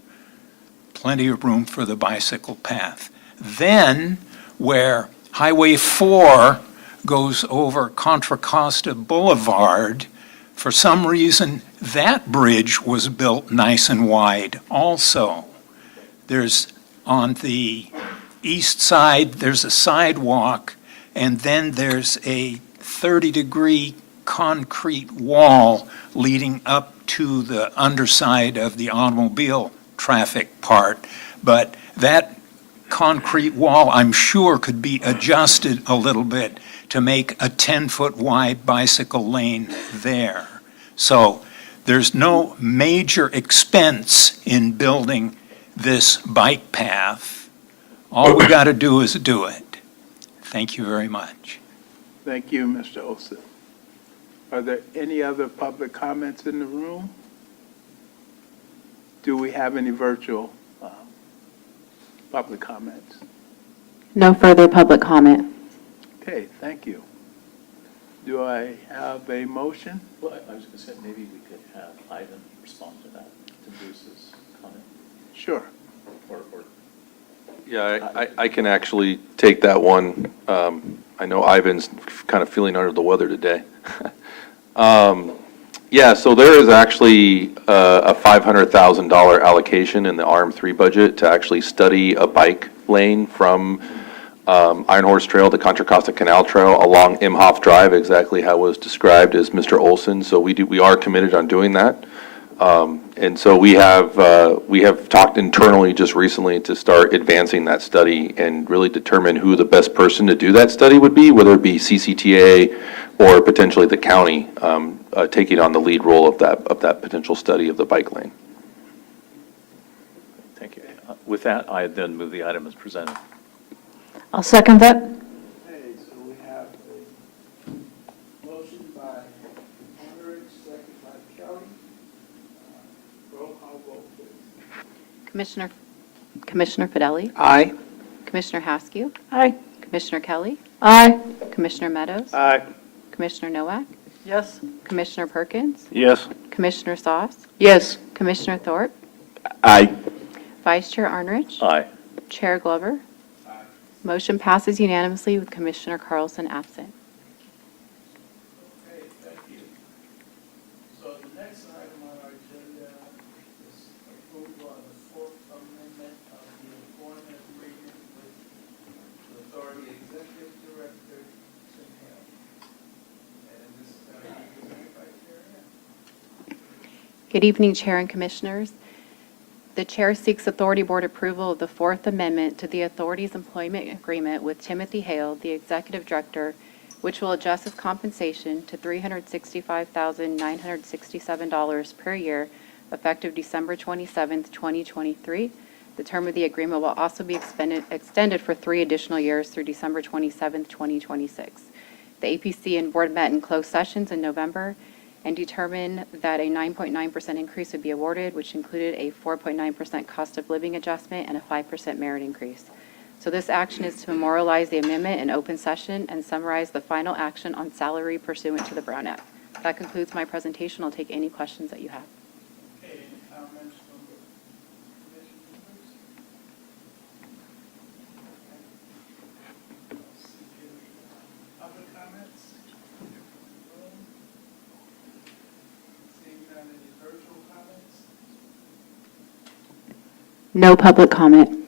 Plenty of room for the bicycle path. Then, where Highway 4 goes over Contra Costa Boulevard, for some reason, that bridge was built nice and wide also. There's, on the east side, there's a sidewalk, and then there's a 30-degree concrete wall leading up to the underside of the automobile traffic part. But that concrete wall, I'm sure, could be adjusted a little bit to make a 10-foot wide bicycle lane there. So there's no major expense in building this bike path. All we got to do is do it. Thank you very much. Thank you, Mr. Olson. Are there any other public comments in the room? Do we have any virtual public comments? No further public comment. Okay, thank you. Do I have a motion? Well, I was going to say, maybe we could have Ivan respond to that, to Bruce's comment, Sure. or Yeah, I can actually take that one. I know Ivan's kind of feeling under the weather today. Yeah, so there is actually a $500,000 allocation in the RM3 budget to actually study a bike lane from Iron Horse Trail to Contra Costa Canal Trail along Imhoff Drive, exactly how it was described as Mr. Olson. So we are committed on doing that. And so we have talked internally just recently to start advancing that study and really determine who the best person to do that study would be, whether it be CCTA or potentially the county taking on the lead role of that potential study of the bike lane. thank you. With that, I then move the item as presented. I'll second that. Okay, so we have a motion by Henrik, second by Kelly. Roll call vote, please. Commissioner Fideli, Aye. Commissioner Haskew, Aye. Commissioner Kelly, Aye. Commissioner Meadows, Aye. Commissioner Nowak, Yes. Commissioner Perkins, Yes. Commissioner Sauce, Yes. Commissioner Thorpe, Aye. Vice Chair Arnerich, Aye. Chair Glover. Motion passes unanimously with Commissioner Carlson absent. Okay, thank you. So the next item on our agenda is approval of the Fourth Amendment of the employment agreement with the Authority Executive Director, Tim Hale. And this is going to be presented by Chair Hale. Good evening, Chair and Commissioners. The Chair seeks Authority Board approval of the Fourth Amendment to the Authority's employment agreement with Timothy Hale, the Executive Director, which will adjust his compensation to $365,967 per year, effective December 27th, 2023. The term of the agreement will also be extended for 3 additional years through December 27th, 2026. The APC and Board met in closed sessions in November and determined that a 9.9% increase would be awarded, which included a 4.9% cost of living adjustment and a 5% merit increase. So this action is to memorialize the amendment in open session and summarize the final action on salary pursuant to the Brown Act. That concludes my presentation. I'll take any questions that you have. Okay, any comments from the commission members? Other comments? Seeing none, any virtual comments? No public comment.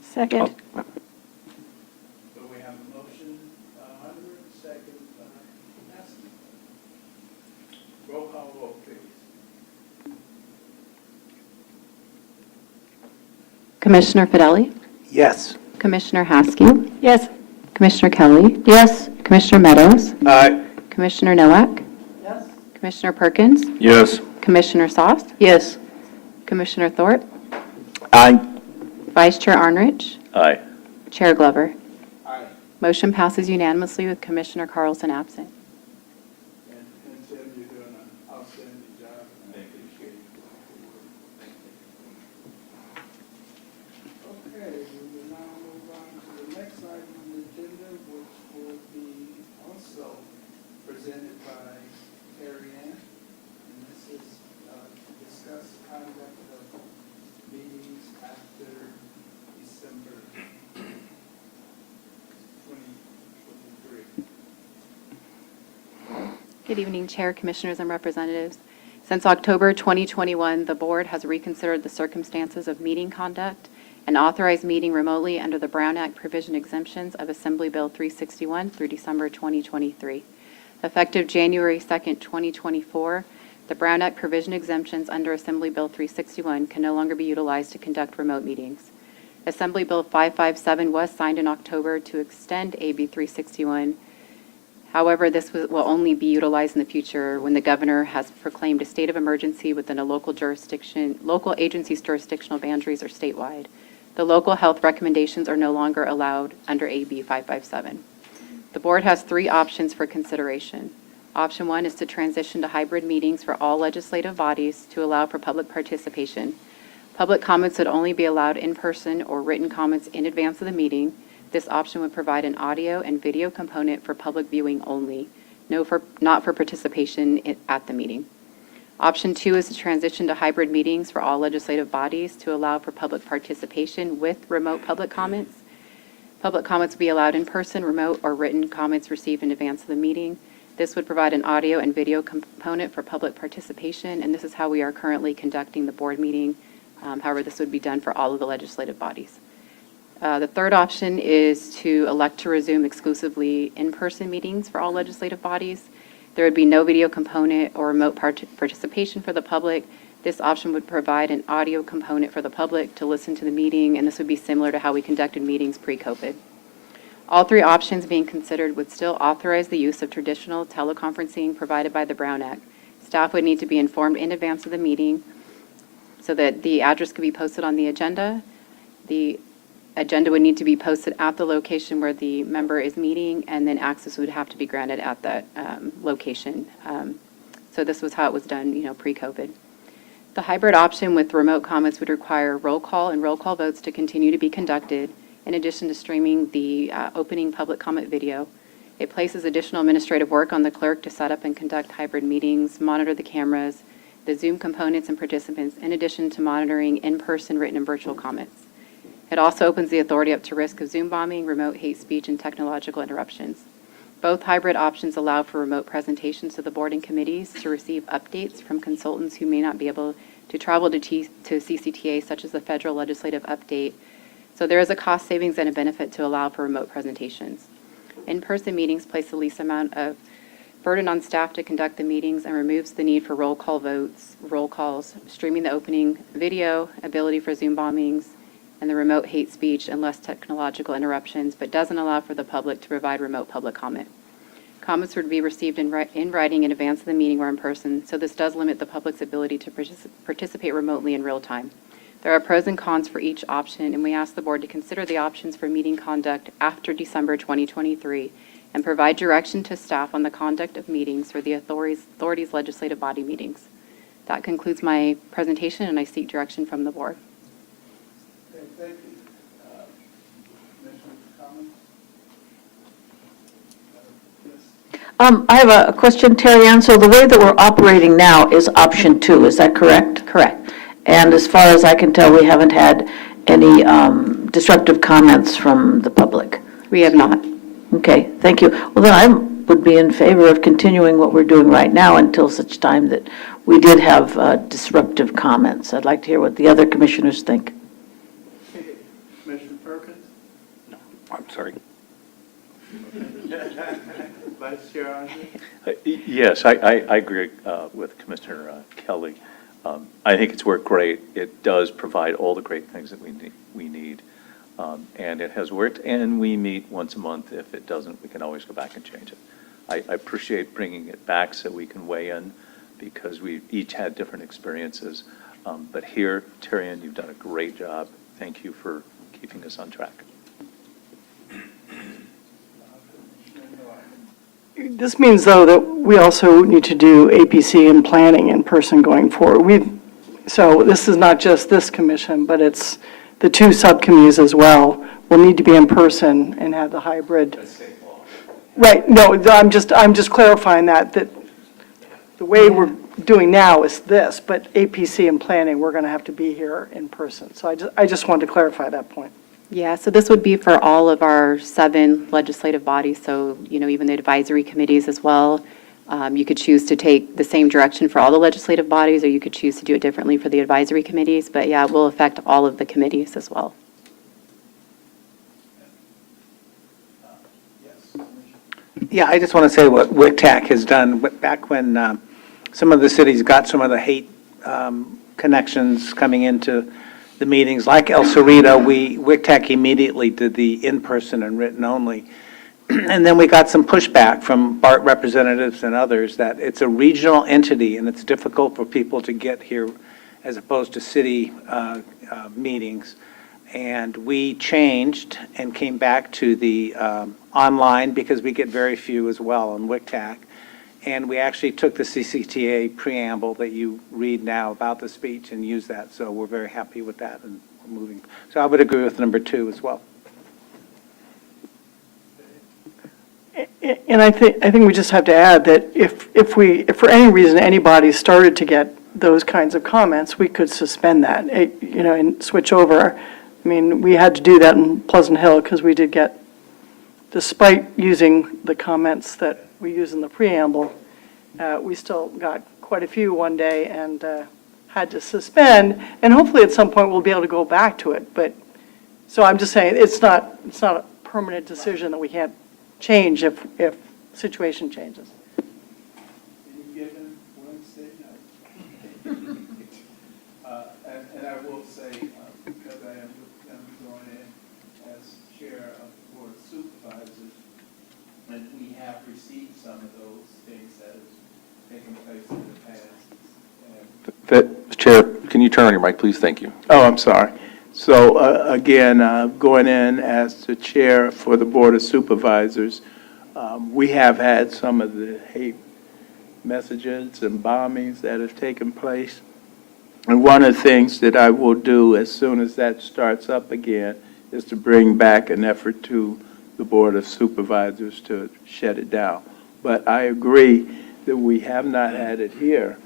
Second. So we have a motion, Hunter, second by Massey. Roll call vote, please. Commissioner Fideli? Yes. Commissioner Haskew? Yes. Commissioner Kelly? Yes. Commissioner Meadows? Aye. Commissioner Nowak? Yes. Commissioner Perkins? Yes. Commissioner Sauce? Yes. Commissioner Thorpe? Aye. Vice Chair Arnrich? Aye. Chair Glover? Aye. Motion passes unanimously with Commissioner Carlson absent. And Tim, you're doing an outstanding job, and I appreciate it. Okay, we will now move on to the next item on the agenda, which will be also presented by Terry Ann. And this is to discuss conduct of meetings after December 2023. Good evening, Chair, Commissioners, and Representatives. Since October 2021, the Board has reconsidered the circumstances of meeting conduct and authorized meeting remotely under the Brown Act provision exemptions of Assembly Bill 361 through December 2023. Effective January 2nd, 2024, the Brown Act provision exemptions under Assembly Bill 361 can no longer be utilized to conduct remote meetings. Assembly Bill 557 was signed in October to extend AB 361. However, this will only be utilized in the future when the governor has proclaimed a state of emergency within a local jurisdiction, local agency's jurisdictional boundaries or statewide. The local health recommendations are no longer allowed under AB 557. The board has three options for consideration. Option one is to transition to hybrid meetings for all legislative bodies to allow for public participation. Public comments would only be allowed in person or written comments in advance of the meeting. This option would provide an audio and video component for public viewing only, not for participation at the meeting. Option two is to transition to hybrid meetings for all legislative bodies to allow for public participation with remote public comments. Public comments would be allowed in person, remote, or written comments received in advance of the meeting. This would provide an audio and video component for public participation, and this is how we are currently conducting the board meeting. However, this would be done for all of the legislative bodies. The third option is to elect to resume exclusively in-person meetings for all legislative bodies. There would be no video component or remote participation for the public. This option would provide an audio component for the public to listen to the meeting, and this would be similar to how we conducted meetings pre-COVID. All three options being considered would still authorize the use of traditional teleconferencing provided by the Brown Act. Staff would need to be informed in advance of the meeting so that the address could be posted on the agenda. The agenda would need to be posted at the location where the member is meeting, and then access would have to be granted at that location. So this was how it was done, pre-COVID. The hybrid option with remote comments would require roll call and roll call votes to continue to be conducted, in addition to streaming the opening public comment video. It places additional administrative work on the clerk to set up and conduct hybrid meetings, monitor the cameras, the Zoom components and participants, in addition to monitoring in-person, written, and virtual comments. It also opens the authority up to risk of Zoom bombing, remote hate speech, and technological interruptions. Both hybrid options allow for remote presentations to the board and committees to receive updates from consultants who may not be able to travel to CCTA, such as the federal legislative update. So there is a cost savings and a benefit to allow for remote presentations. In-person meetings place the least amount of burden on staff to conduct the meetings and removes the need for roll call votes, roll calls, streaming the opening video, ability for Zoom bombings, and the remote hate speech and less technological interruptions, but doesn't allow for the public to provide remote public comment. Comments would be received in writing in advance of the meeting or in person, so this does limit the public's ability to participate remotely in real time. There are pros and cons for each option, and we ask the board to consider the options for meeting conduct after December 2023 and provide direction to staff on the conduct of meetings for the authority's legislative body meetings. That concludes my presentation, and I seek direction from the board. Okay, thank you. Commissioner, comments? Yes. I have a question, Terry Ann. So the way that we're operating now is option two, is that correct? Correct. And as far as I can tell, we haven't had any disruptive comments from the public. We have not. Okay, thank you. Well, then I would be in favor of continuing what we're doing right now until such time that we did have disruptive comments. I'd like to hear what the other commissioners think. sorry. Vice Chair Andre? Yes, I agree with Commissioner Kelly. I think it's worked great. It does provide all the great things that we need. And it has worked, and we meet once a month. If it doesn't, we can always go back and change it. I appreciate bringing it back so we can weigh in, because we each had different experiences. But here, Terrian, you've done a great job. Thank you for keeping us on track. This means, though, that we also need to do APC and planning in person going forward. So this is not just this commission, but it's the two subcommittees as well will need to be in person and have the hybrid. Right, no, I'm just clarifying that the way we're doing now is this, but APC and planning, we're going to have to be here in person. So I just wanted to clarify that point. Yeah, so this would be for all of our 7 legislative bodies, so, even the advisory committees as well. You could choose to take the same direction for all the legislative bodies, or you could choose to do it differently for the advisory committees, but yeah, it will affect all of the committees as well. Yeah, I just want to say what WICTAC has done. Back when some of the cities got some of the hate connections coming into the meetings, like El Cerrito, WICTAC immediately did the in-person and written only. And then we got some pushback from BART representatives and others that it's a regional entity and it's difficult for people to get here as opposed to city meetings. And we changed and came back to the online, because we get very few as well on WICTAC. And we actually took the CCTA preamble that you read now about the speech and used that. So we're very happy with that, and we're moving. So I would agree with number 2 as well. And I think we just have to add that if for any reason anybody started to get those kinds of comments, we could suspend that, and switch over. I mean, we had to do that in Pleasant Hill because we did get, despite using the comments that we use in the preamble, we still got quite a few one day and had to suspend. And hopefully at some point we'll be able to go back to it. But so I'm just saying it's not a permanent decision that we can't change if situation changes. Given Wednesday night. And I will say, because I am going in as chair of the Board of Supervisors, and we have received some of those things that have taken place in the past. Chair, can you turn on your mic, please? Thank you. Oh, I'm sorry. So again, going in as the chair for the Board of Supervisors, we have had some of the hate messages and bombings that have taken place. And one of the things that I will do as soon as that starts up again is to bring back an effort to the Board of Supervisors to shut it down. But I agree that we have not had it here,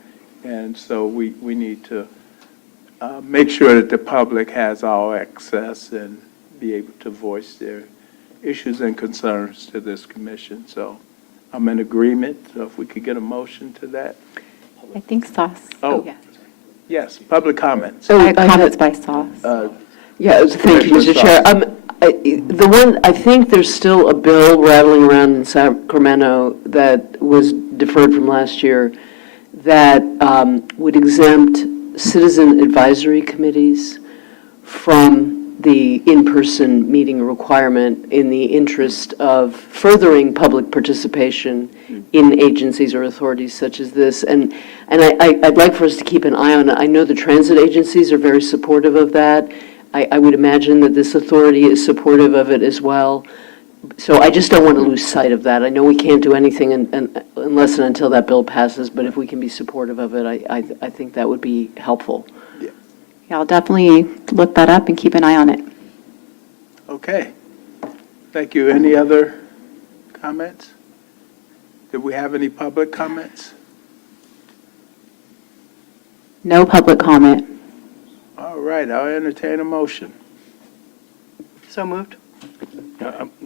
and so we need to make sure that the public has all access and be able to voice their issues and concerns to this commission. So I'm in agreement, so if we could get a motion to that. I think Sauce. Oh. Yeah. Yes, public comments. Comments by Sauce. Yeah, thank you, Mr. Chair. I think there's still a bill rattling around in Sacramento that was deferred from last year that would exempt citizen advisory committees from the in-person meeting requirement in the interest of furthering public participation in agencies or authorities such as this. And I'd like for us to keep an eye on it. I know the transit agencies are very supportive of that. I would imagine that this authority is supportive of it as well. So I just don't want to lose sight of that. I know we can't do anything unless and until that bill passes, but if we can be supportive of it, I think that would be helpful. Yeah, I'll definitely look that up and keep an eye on it. Okay. Thank you. Any other comments? Did we have any public comments? No public comment. All right, I'll entertain a motion. So moved?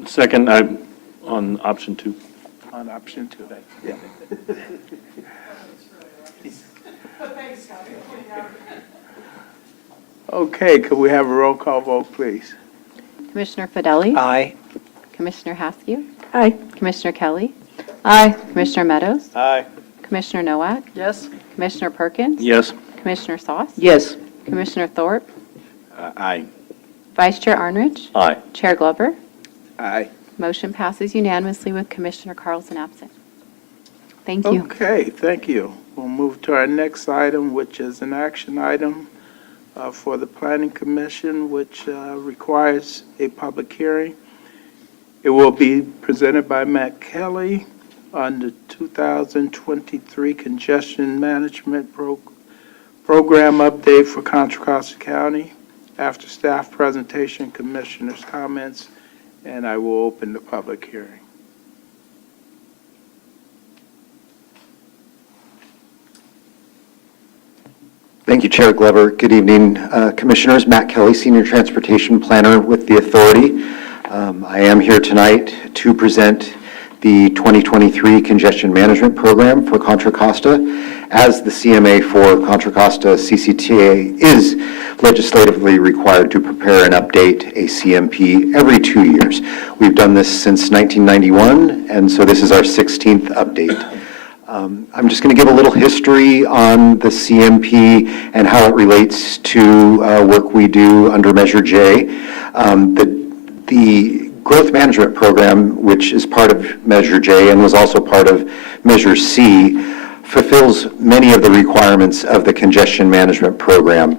Second, on option 2. On option 2. Yeah. Okay, could we have a roll call vote, please? Commissioner Fedeli? Aye. Commissioner Haskew, Aye. Commissioner Kelly, Aye. Commissioner Meadows, Aye. Commissioner Nowak, Yes. Commissioner Perkins, Yes. Commissioner Sauce, Yes. Commissioner Thorpe, Aye. Vice Chair Arnridge, Aye. Chair Glover. Aye. Motion passes unanimously with Commissioner Carlson absent. Thank you. Okay, thank you. We'll move to our next item, which is an action item for the Planning Commission, which requires a public hearing. It will be presented by Matt Kelly on the 2023 Congestion Management Program update for Contra Costa County. After staff presentation, commissioners' comments, and I will open the public hearing. Thank you, Chair Glover. Good evening, Commissioners. Matt Kelly, Senior Transportation Planner with the Authority. I am here tonight to present the 2023 Congestion Management Program for Contra Costa. As the CMA for Contra Costa, CCTA is legislatively required to prepare and update a CMP every 2 years. We've done this since 1991, and so this is our 16th update. I'm just going to give a little history on the CMP and how it relates to work we do under Measure J. The Growth Management Program, which is part of Measure J and was also part of Measure C, fulfills many of the requirements of the Congestion Management Program.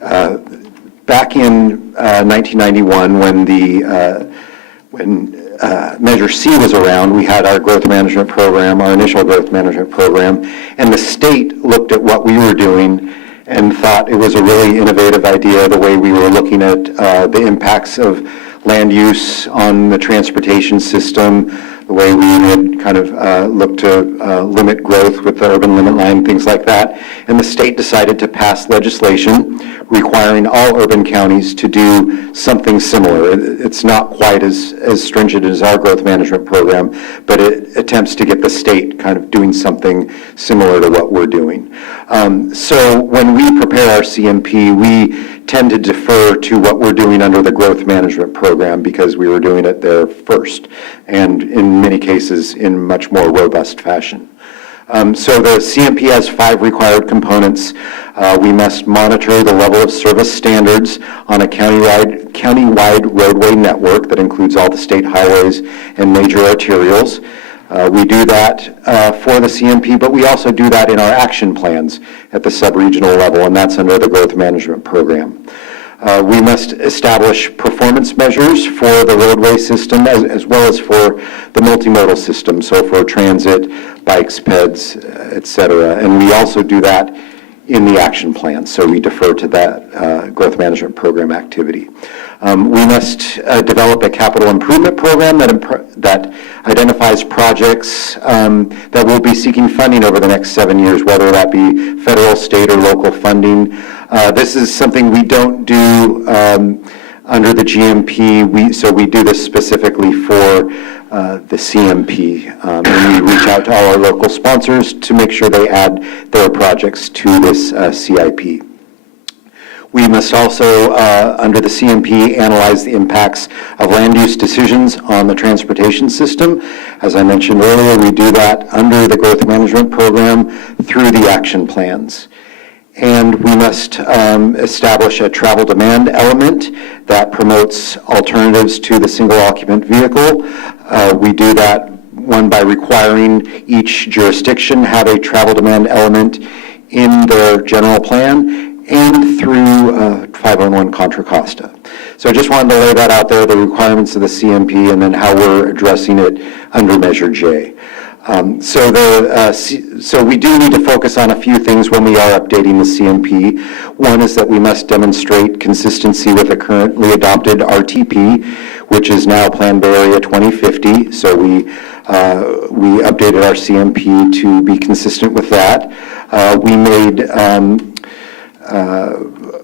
Back in 1991, when Measure C was around, we had our growth management program, our initial growth management program, and the state looked at what we were doing and thought it was a really innovative idea, the way we were looking at the impacts of land use on the transportation system, the way we had kind of looked to limit growth with the urban limit line, things like that. And the state decided to pass legislation requiring all urban counties to do something similar. It's not quite as stringent as our growth management program, but it attempts to get the state kind of doing something similar to what we're doing. So when we prepare our CMP, we tend to defer to what we're doing under the growth management program because we were doing it there first, and in many cases in much more robust fashion. So the CMP has 5 required components. We must monitor the level of service standards on a countywide roadway network that includes all the state highways and major arterials. We do that for the CMP, but we also do that in our action plans at the sub-regional level, and that's under the growth management program. We must establish performance measures for the roadway system as well as for the multimodal system, so for transit, bikes, peds, et cetera. And we also do that in the action plan, so we defer to that growth management program activity. We must develop a capital improvement program that identifies projects that will be seeking funding over the next 7 years, whether that be federal, state, or local funding. This is something we don't do under the GMP, so we do this specifically for the CMP. And we reach out to all our local sponsors to make sure they add their projects to this CIP. We must also, under the CMP, analyze the impacts of land use decisions on the transportation system. As I mentioned earlier, we do that under the growth management program through the action plans. And we must establish a travel demand element that promotes alternatives to the single occupant vehicle. We do that, one, by requiring each jurisdiction have a travel demand element in their general plan, and through 511 Contra Costa. So I just wanted to lay that out there, the requirements of the CMP, and then how we're addressing it under Measure J. So we do need to focus on a few things when we are updating the CMP. One is that we must demonstrate consistency with the currently adopted RTP, which is now Plan Bay Area 2050. So we updated our CMP to be consistent with that.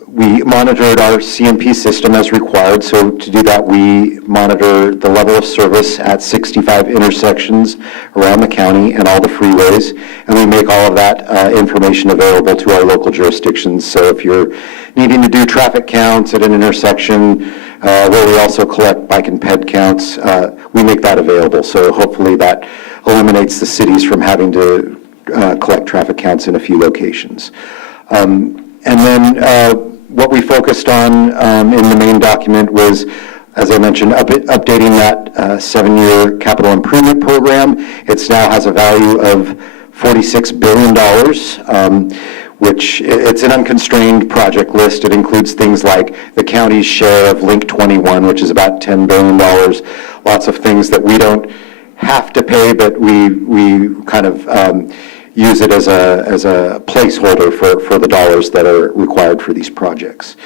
We monitored our CMP system as required, so to do that we monitor the level of service at 65 intersections around the county and all the freeways, and we make all of that information available to our local jurisdictions. So if you're needing to do traffic counts at an intersection, where we also collect bike and ped counts. We make that available, so hopefully that eliminates the cities from having to collect traffic counts in a few locations. And then what we focused on in the main document was, as I mentioned, updating that 7-year capital improvement program. It now has a value of $46 billion, which it's an unconstrained project list. It includes things like the county's share of Link 21, which is about $10 billion, lots of things that we don't have to pay, but we kind of use it as a placeholder for the dollars that are required for these projects.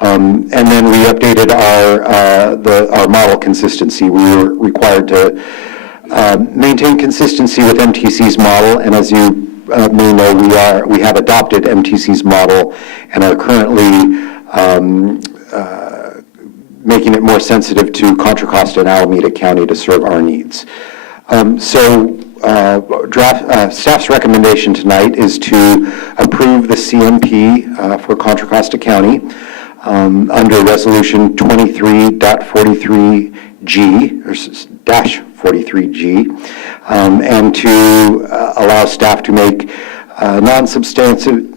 And then we updated our model consistency. We were required to maintain consistency with MTC's model, and as you may know, we have adopted MTC's model and are currently making it more sensitive to Contra Costa and Alameda County to serve our needs. Staff's recommendation tonight is to approve the CMP for Contra Costa County under Resolution 23.43G, or -43G, and to allow staff to make substantive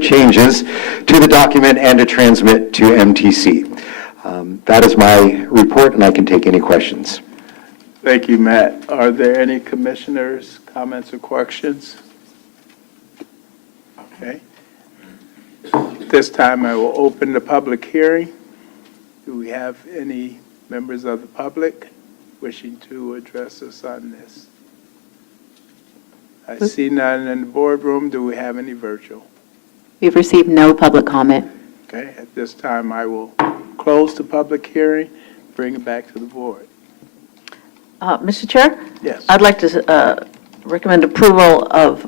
changes to the document and to transmit to MTC. That is my report, and I can take any questions. Thank you, Matt. Are there any commissioners' comments or questions? Okay. At this time, I will open the public hearing. Do we have any members of the public wishing to address us on this? I see none in the boardroom. Do we have any virtual? We've received no public comment. Okay, at this time, I will close the public hearing, bring it back to the board. Mr. Chair? Yes. I'd like to recommend approval of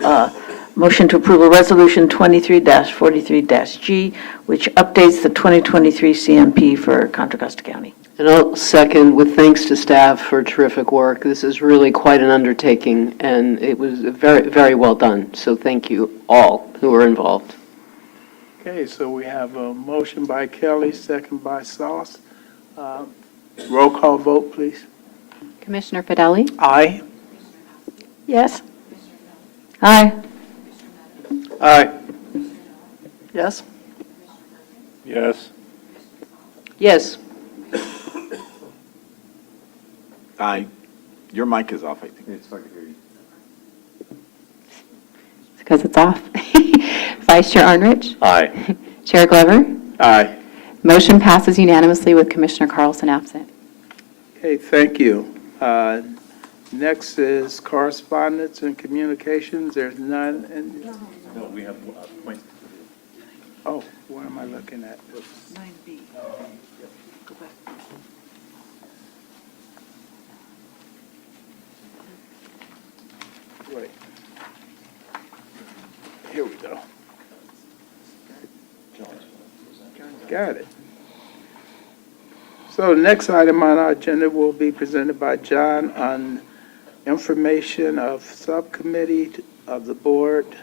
motion to approve a Resolution 23-43-G, which updates the 2023 CMP for Contra Costa County. And I'll second with thanks to staff for terrific work. This is really quite an undertaking, and it was very, very well done. So thank you all who were involved. Okay, so we have a motion by Kelly, second by Sauce. Roll call vote, please. Commissioner Fideli? Aye. Yes? Aye. Aye. Yes? Yes. Yes. Aye. Your mic is off, I think. It's hard to hear you. It's because it's off. Vice Chair Arnrich? Aye. Chair Glover? Aye. Motion passes unanimously with Commissioner Carlson absent. Okay, thank you. Next is correspondence and communications. There's none. No, we have points. Oh, what am I looking at? 9B. Go back. Wait. Here we go. Got it. So the next item on our agenda will be presented by John on information of subcommittee of the board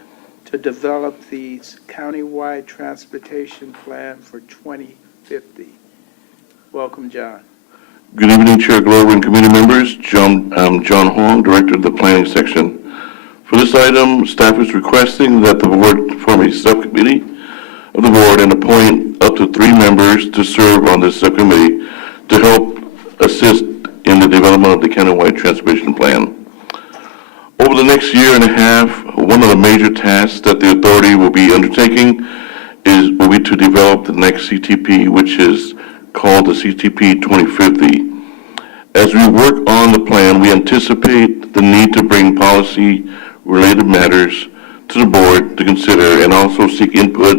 to develop the countywide transportation plan for 2050. Welcome, John. Good evening, Chair Glover and committee members. I'm John Huang, Director of the Planning Section. For this item, staff is requesting that the board form a subcommittee of the board and appoint up to 3 members to serve on this subcommittee to help assist in the development of the countywide transportation plan. Over the next year and a half, one of the major tasks that the authority will be undertaking will be to develop the next CTP, which is called the CTP 2050. As we work on the plan, we anticipate the need to bring policy-related matters to the board to consider and also seek input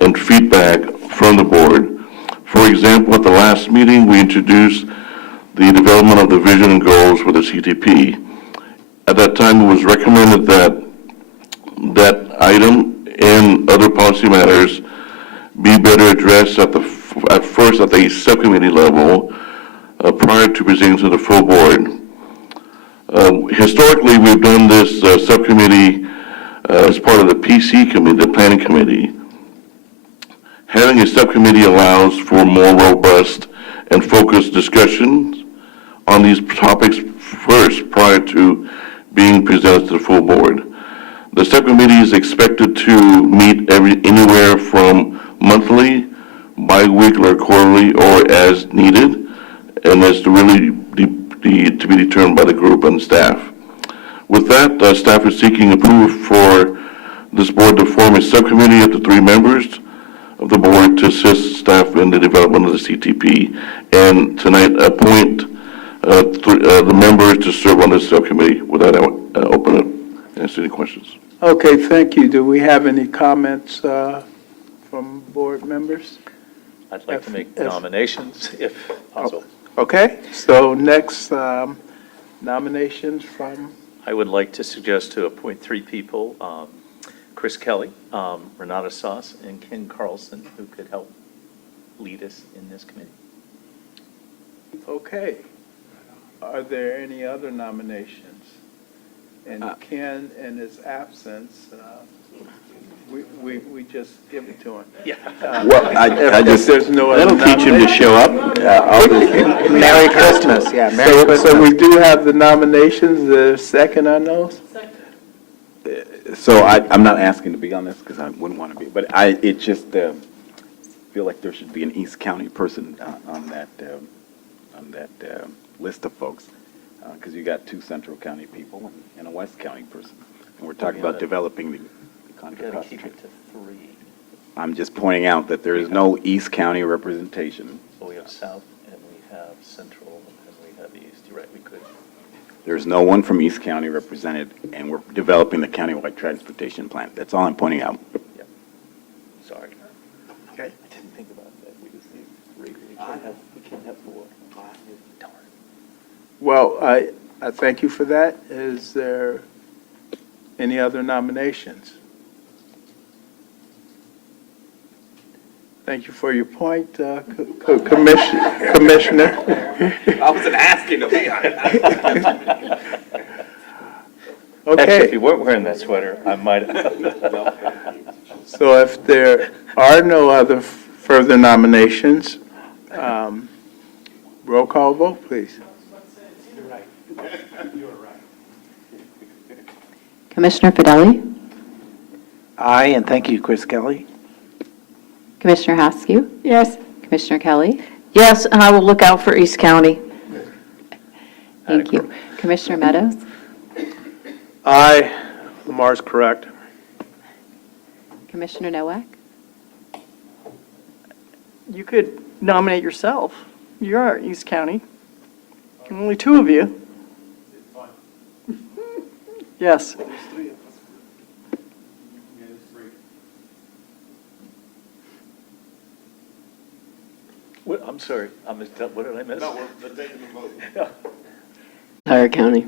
and feedback from the board. For example, at the last meeting, we introduced the development of the vision and goals for the CTP. At that time, it was recommended that that item and other policy matters be better addressed at first at the subcommittee level prior to presenting to the full board. Historically, we've done this subcommittee as part of the PC committee, the planning committee. Having a subcommittee allows for more robust and focused discussions on these topics first prior to being presented to the full board. The subcommittee is expected to meet anywhere from monthly, bi-weekly, or quarterly, or as needed, and that's to really to be determined by the group and staff. With that, staff is seeking approval for this board to form a subcommittee of the 3 members of the board to assist staff in the development of the CTP, and tonight appoint the members to serve on this subcommittee. With that, I will open it and answer any questions. Okay, thank you. Do we have any comments from board members? I'd like to make nominations if possible. Okay, so next, nominations from, I would like to suggest to appoint 3 people, Chris Kelly, Renata Sauce, and Ken Carlson, who could help lead us in this committee. okay. Are there any other nominations? And Ken, in his absence, we just give it to him. Yeah. Well, I just, there's no other that'll teach him to show up. Merry Christmas, yeah, Merry Christmas. So we do have the nominations, the second on those? So I'm not asking to be on this because I wouldn't want to be, but it just feel like there should be an East County person on that list of folks, because you got 2 Central County people and a West County person, and we're talking about developing the Contra Got to Costa keep Trail. it to 3. I'm just pointing out that there is no East County representation. So we have South, and we have Central, and we have East. You're right, we could. There's no one from East County represented, and we're developing the countywide transportation plan. That's all I'm pointing out. Sorry. Okay. I didn't think about that. We just need 3. We can't have 4. Darn. Well, I thank you for that. Is there any other nominations? Thank you for your point, Commissioner. I wasn't asking to be on it. Actually, Okay, if you weren't wearing that sweater, I might have. so if there are no other further nominations, roll call vote, please. Commissioner Fideli? Aye, and thank you, Chris Kelly. Commissioner Haskew? Yes. Commissioner Kelly? Yes, and I will look out for East County. Thank you. Commissioner Meadows? Aye. Lamar's correct. Commissioner Nowak? You could nominate yourself. You're our East County. Only 2 of you. Yes. What, I'm sorry, what did I miss? No, we're taking the vote. Entire county.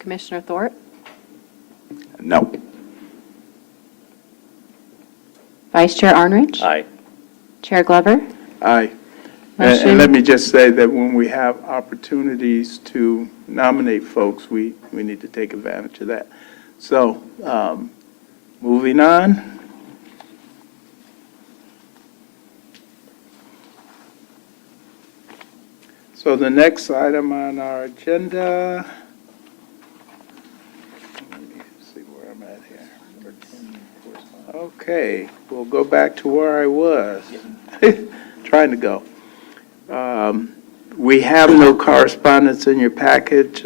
Commissioner Thorpe? No. Vice Chair Arnrich? Aye. Chair Glover? Aye. Motion- And let me just say that when we have opportunities to nominate folks, we need to take advantage of that. So, moving on. So the next item on our agenda, let me see where I'm at here. Okay, we'll go back to where I was, trying to go. We have no correspondence in your package.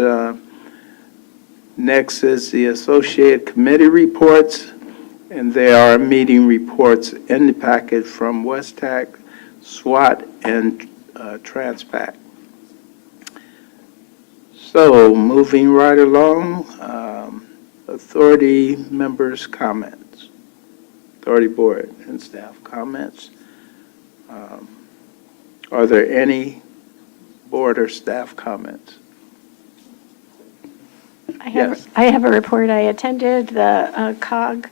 Next is the associated committee reports, and there are meeting reports in the package from WestTAC, SWAT, and Transpac. So, moving right along, authority members' comments, authority board and staff comments. Are there any board or staff comments? Yes. I have a report. I attended the COG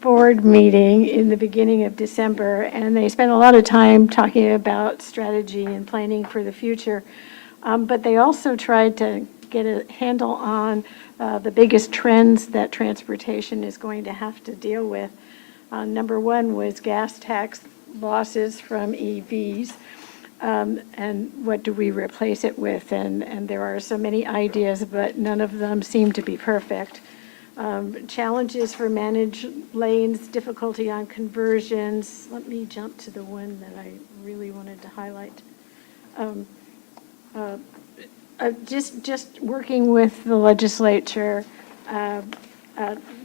board meeting in the beginning of December, and they spent a lot of time talking about strategy and planning for the future. But they also tried to get a handle on the biggest trends that transportation is going to have to deal with. Number one was gas tax losses from EVs, and what do we replace it with? And there are so many ideas, but none of them seem to be perfect. Challenges for managed lanes, difficulty on conversions. Let me jump to the one that I really wanted to highlight. Just working with the legislature,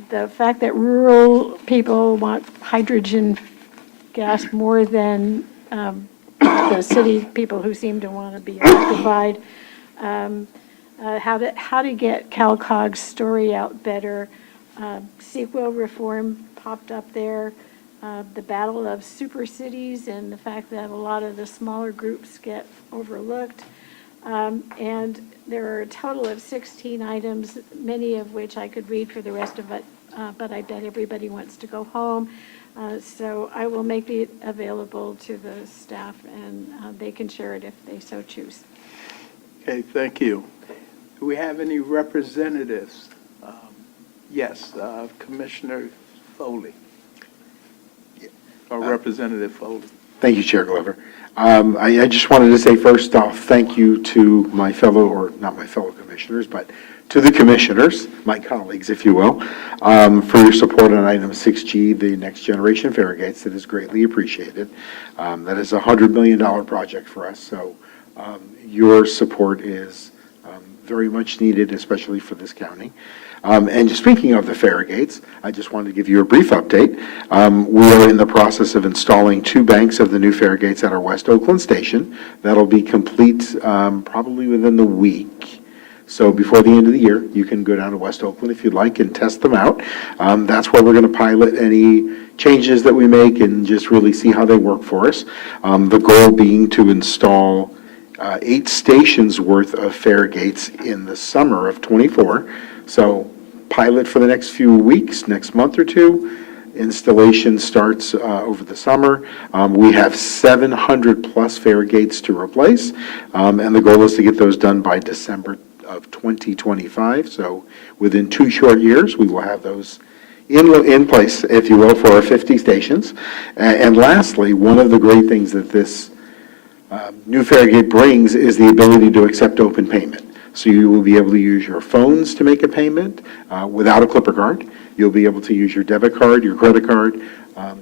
the fact that rural people want hydrogen gas more than the city people who seem to want to be electrified. How to get CalCog's story out better. CEQA reform popped up there. The battle of super cities and the fact that a lot of the smaller groups get overlooked. And there are a total of 16 items, many of which I could read for the rest of it, but I bet everybody wants to go home. So I will make it available to the staff, and they can share it if they so choose. Okay, thank you. Do we have any representatives? Yes, Commissioner Foley. Or Representative Foley. Thank you, Chair Glover. I just wanted to say first off, thank you to my fellow, or not my fellow commissioners, but to the commissioners, my colleagues, if you will, for your support on item 6G, the Next Generation Fairgates. That is greatly appreciated. That is a $100 million project for us, so your support is very much needed, especially for this county. And speaking of the Fairgates, I just wanted to give you a brief update. We are in the process of installing 2 banks of the new Fairgates at our West Oakland station. That'll be complete probably within the week. So before the end of the year, you can go down to West Oakland if you'd like and test them out. That's where we're going to pilot any changes that we make and just really see how they work for us. The goal being to install 8 stations worth of Fairgates in the summer of '24. So pilot for the next few weeks, next month or two. Installation starts over the summer. We have 700 plus Fairgates to replace, and the goal is to get those done by December of 2025. So within 2 short years, we will have those in place, if you will, for our 50 stations. And lastly, one of the great things that this new Fairgate brings is the ability to accept open payment. So you will be able to use your phones to make a payment without a Clipper card. You'll be able to use your debit card, your credit card,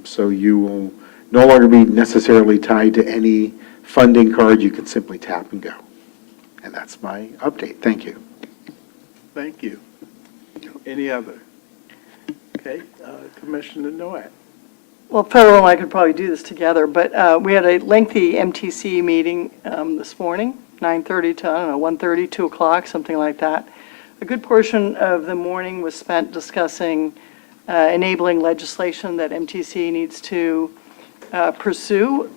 so you will no longer be necessarily tied to any funding card. You can simply tap and go. And that's my update. Thank you. Thank you. Any other? Okay, Commissioner Noack. Well, Federal and I could probably do this together, but we had a lengthy MTC meeting this morning, 9:30 to, 1:30, 2 o'clock, something like that. A good portion of the morning was spent discussing enabling legislation that MTC needs to pursue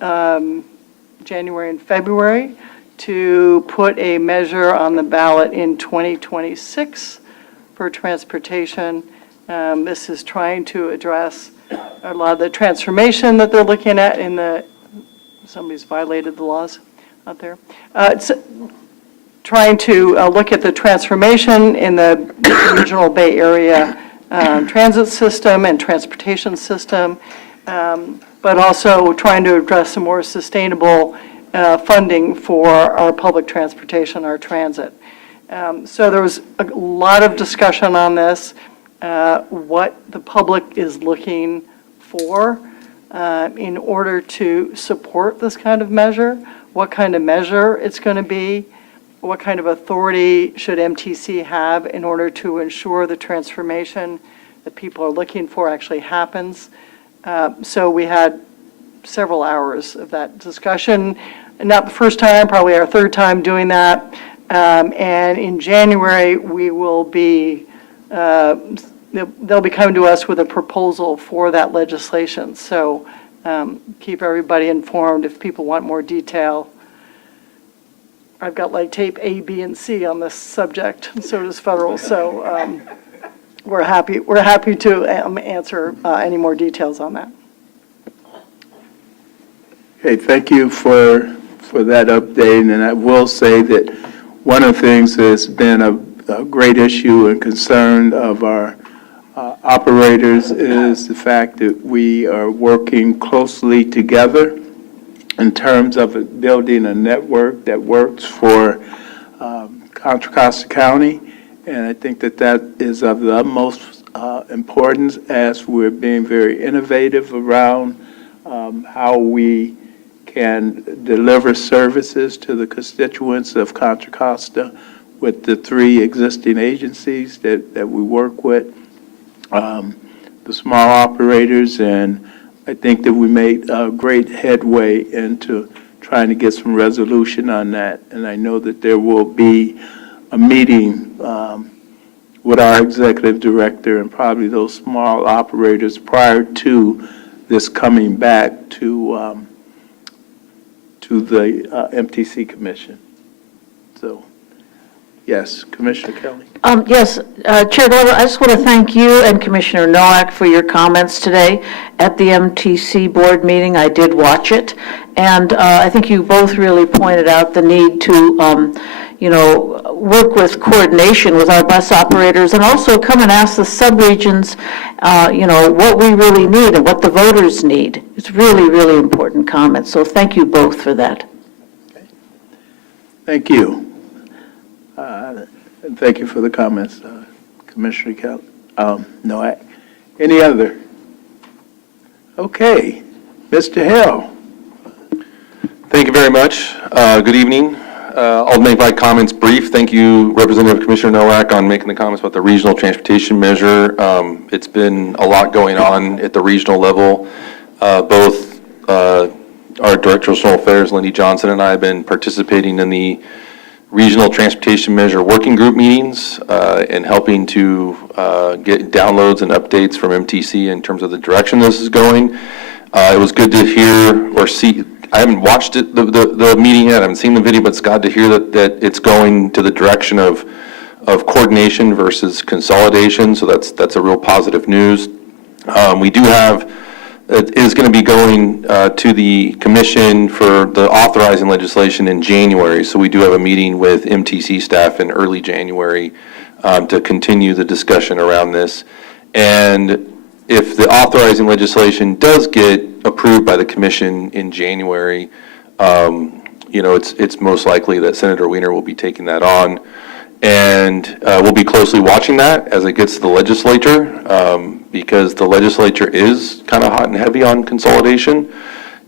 January and February to put a measure on the ballot in 2026 for transportation. This is trying to address a lot of the transformation that they're looking at in the, somebody's violated the laws out there. It's trying to look at the transformation in the regional Bay Area transit system and transportation system, but also trying to address some more sustainable funding for our public transportation, our transit. So there was a lot of discussion on this, what the public is looking for in order to support this kind of measure, what kind of measure it's going to be, what kind of authority should MTC have in order to ensure the transformation that people are looking for actually happens. So we had several hours of that discussion. Not the first time, probably our third time doing that. And in January, we will be, they'll be coming to us with a proposal for that legislation. So keep everybody informed if people want more detail. I've got like tape A, B, and C on this subject, and so does Federal. So we're happy to answer any more details on that. Okay, thank you for that update, and I will say that one of the things that's been a great issue and concern of our operators is the fact that we are working closely together in terms of building a network that works for Contra Costa County. And I think that that is of the utmost importance as we're being very innovative around how we can deliver services to the constituents of Contra Costa with the 3 existing agencies that we work with, the small operators, and I think that we made great headway into trying to get some resolution on that. And I know that there will be a meeting with our executive director and probably those small operators prior to this coming back to the MTC Commission. So, yes, Commissioner Kelly. Yes, Chair Glover, I just want to thank you and Commissioner Nowak for your comments today at the MTC board meeting. I did watch it, and I think you both really pointed out the need to, work with coordination with our bus operators and also come and ask the subregions, what we really need and what the voters need. It's really, really important comments, so thank you both for that. Thank you. And thank you for the comments, Commissioner Kelly. No, any other? Okay, Mr. Hill. Thank you very much. Good evening. I'll make my comments brief. Thank you, Representative Commissioner Nowak, on making the comments about the regional transportation measure. It's been a lot going on at the regional level. Both our Director of Regional Affairs, Lindy Johnson, and I have been participating in the Regional Transportation Measure Working Group meetings and helping to get downloads and updates from MTC in terms of the direction this is going. It was good to hear or see. I haven't watched it, the meeting yet. I haven't seen the video, but it's good to hear that it's going to the direction of coordination versus consolidation. So that's a real positive news. We do have. It is going to be going to the commission for the authorizing legislation in January. So we do have a meeting with MTC staff in early January to continue the discussion around this. And if the authorizing legislation does get approved by the commission in January, it's most likely that Senator Wiener will be taking that on. And we'll be closely watching that as it gets to the legislature, because the legislature is kind of hot and heavy on consolidation.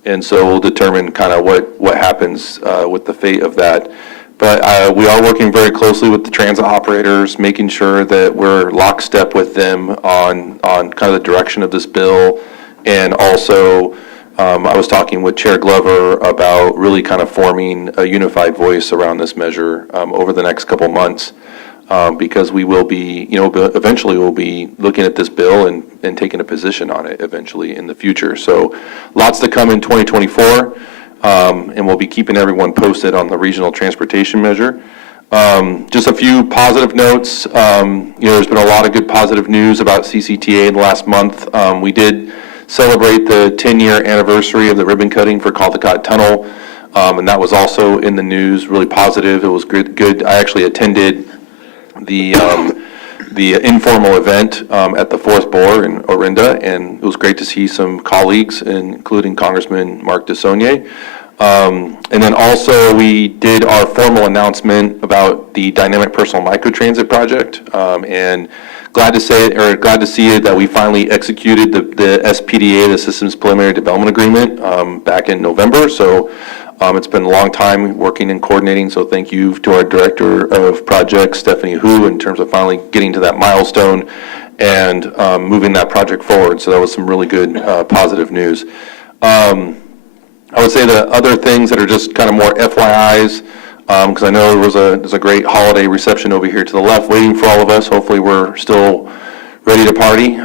And so we'll determine kind of what happens with the fate of that. But we are working very closely with the transit operators, making sure that we're lockstep with them on kind of the direction of this bill. And also, I was talking with Chair Glover about really kind of forming a unified voice around this measure over the next couple months, because we will be, eventually we'll be looking at this bill and taking a position on it eventually in the future. So lots to come in 2024, and we'll be keeping everyone posted on the regional transportation measure. Just a few positive notes. There's been a lot of good positive news about CCTA in the last month. We did celebrate the 10-year anniversary of the ribbon cutting for Caldecott Tunnel, and that was also in the news, really positive. It was good. I actually attended the informal event at the Fourth Bore in Orinda, and it was great to see some colleagues, including Congressman Mark DeSaulnier. And then also we did our formal announcement about the Dynamic Personal Microtransit project, and glad to see it that we finally executed the SPDA, the Systems Preliminary Development Agreement, back in November. So it's been a long time working and coordinating, so thank you to our Director of Projects, Stephanie Hu, in terms of finally getting to that milestone and moving that project forward. So that was some really good positive news. I would say the other things that are just kind of more FYIs, because I know there's a great holiday reception over here to the left waiting for all of us. Hopefully we're still ready to party.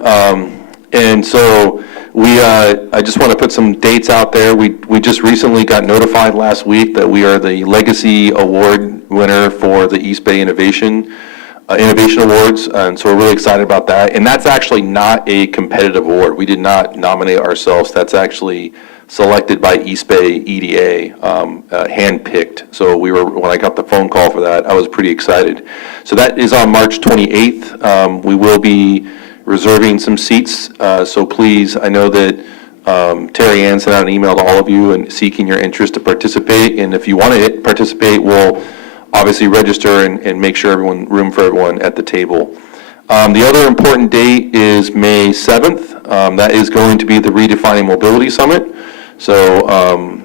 And so I just want to put some dates out there. We just recently got notified last week that we are the Legacy Award winner for the East Bay Innovation Awards, and so we're really excited about that. And that's actually not a competitive award. We did not nominate ourselves. That's actually selected by East Bay EDA, handpicked. So when I got the phone call for that, I was pretty excited. So that is on March 28th. We will be reserving some seats. So please, I know that Terry Ann sent out an email to all of you and seeking your interest to participate. And if you want to participate, we'll obviously register and make sure room for everyone at the table. The other important date is May 7th. That is going to be the Redefining Mobility Summit. So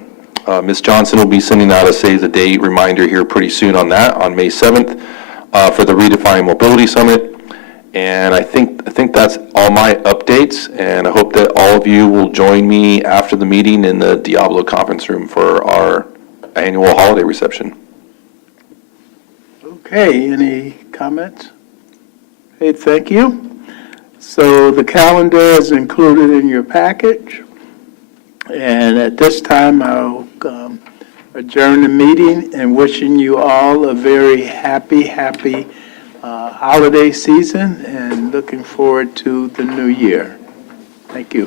Ms. Johnson will be sending out a save the date reminder here pretty soon on that, on May 7th, for the Redefining Mobility Summit. And I think that's all my updates, and I hope that all of you will join me after the meeting in the Diablo Conference Room for our annual holiday reception. Okay, any comments? Hey, thank you. So the calendar is included in your package. And at this time, I'll adjourn the meeting and wishing you all a very happy holiday season and looking forward to the new year. Thank you.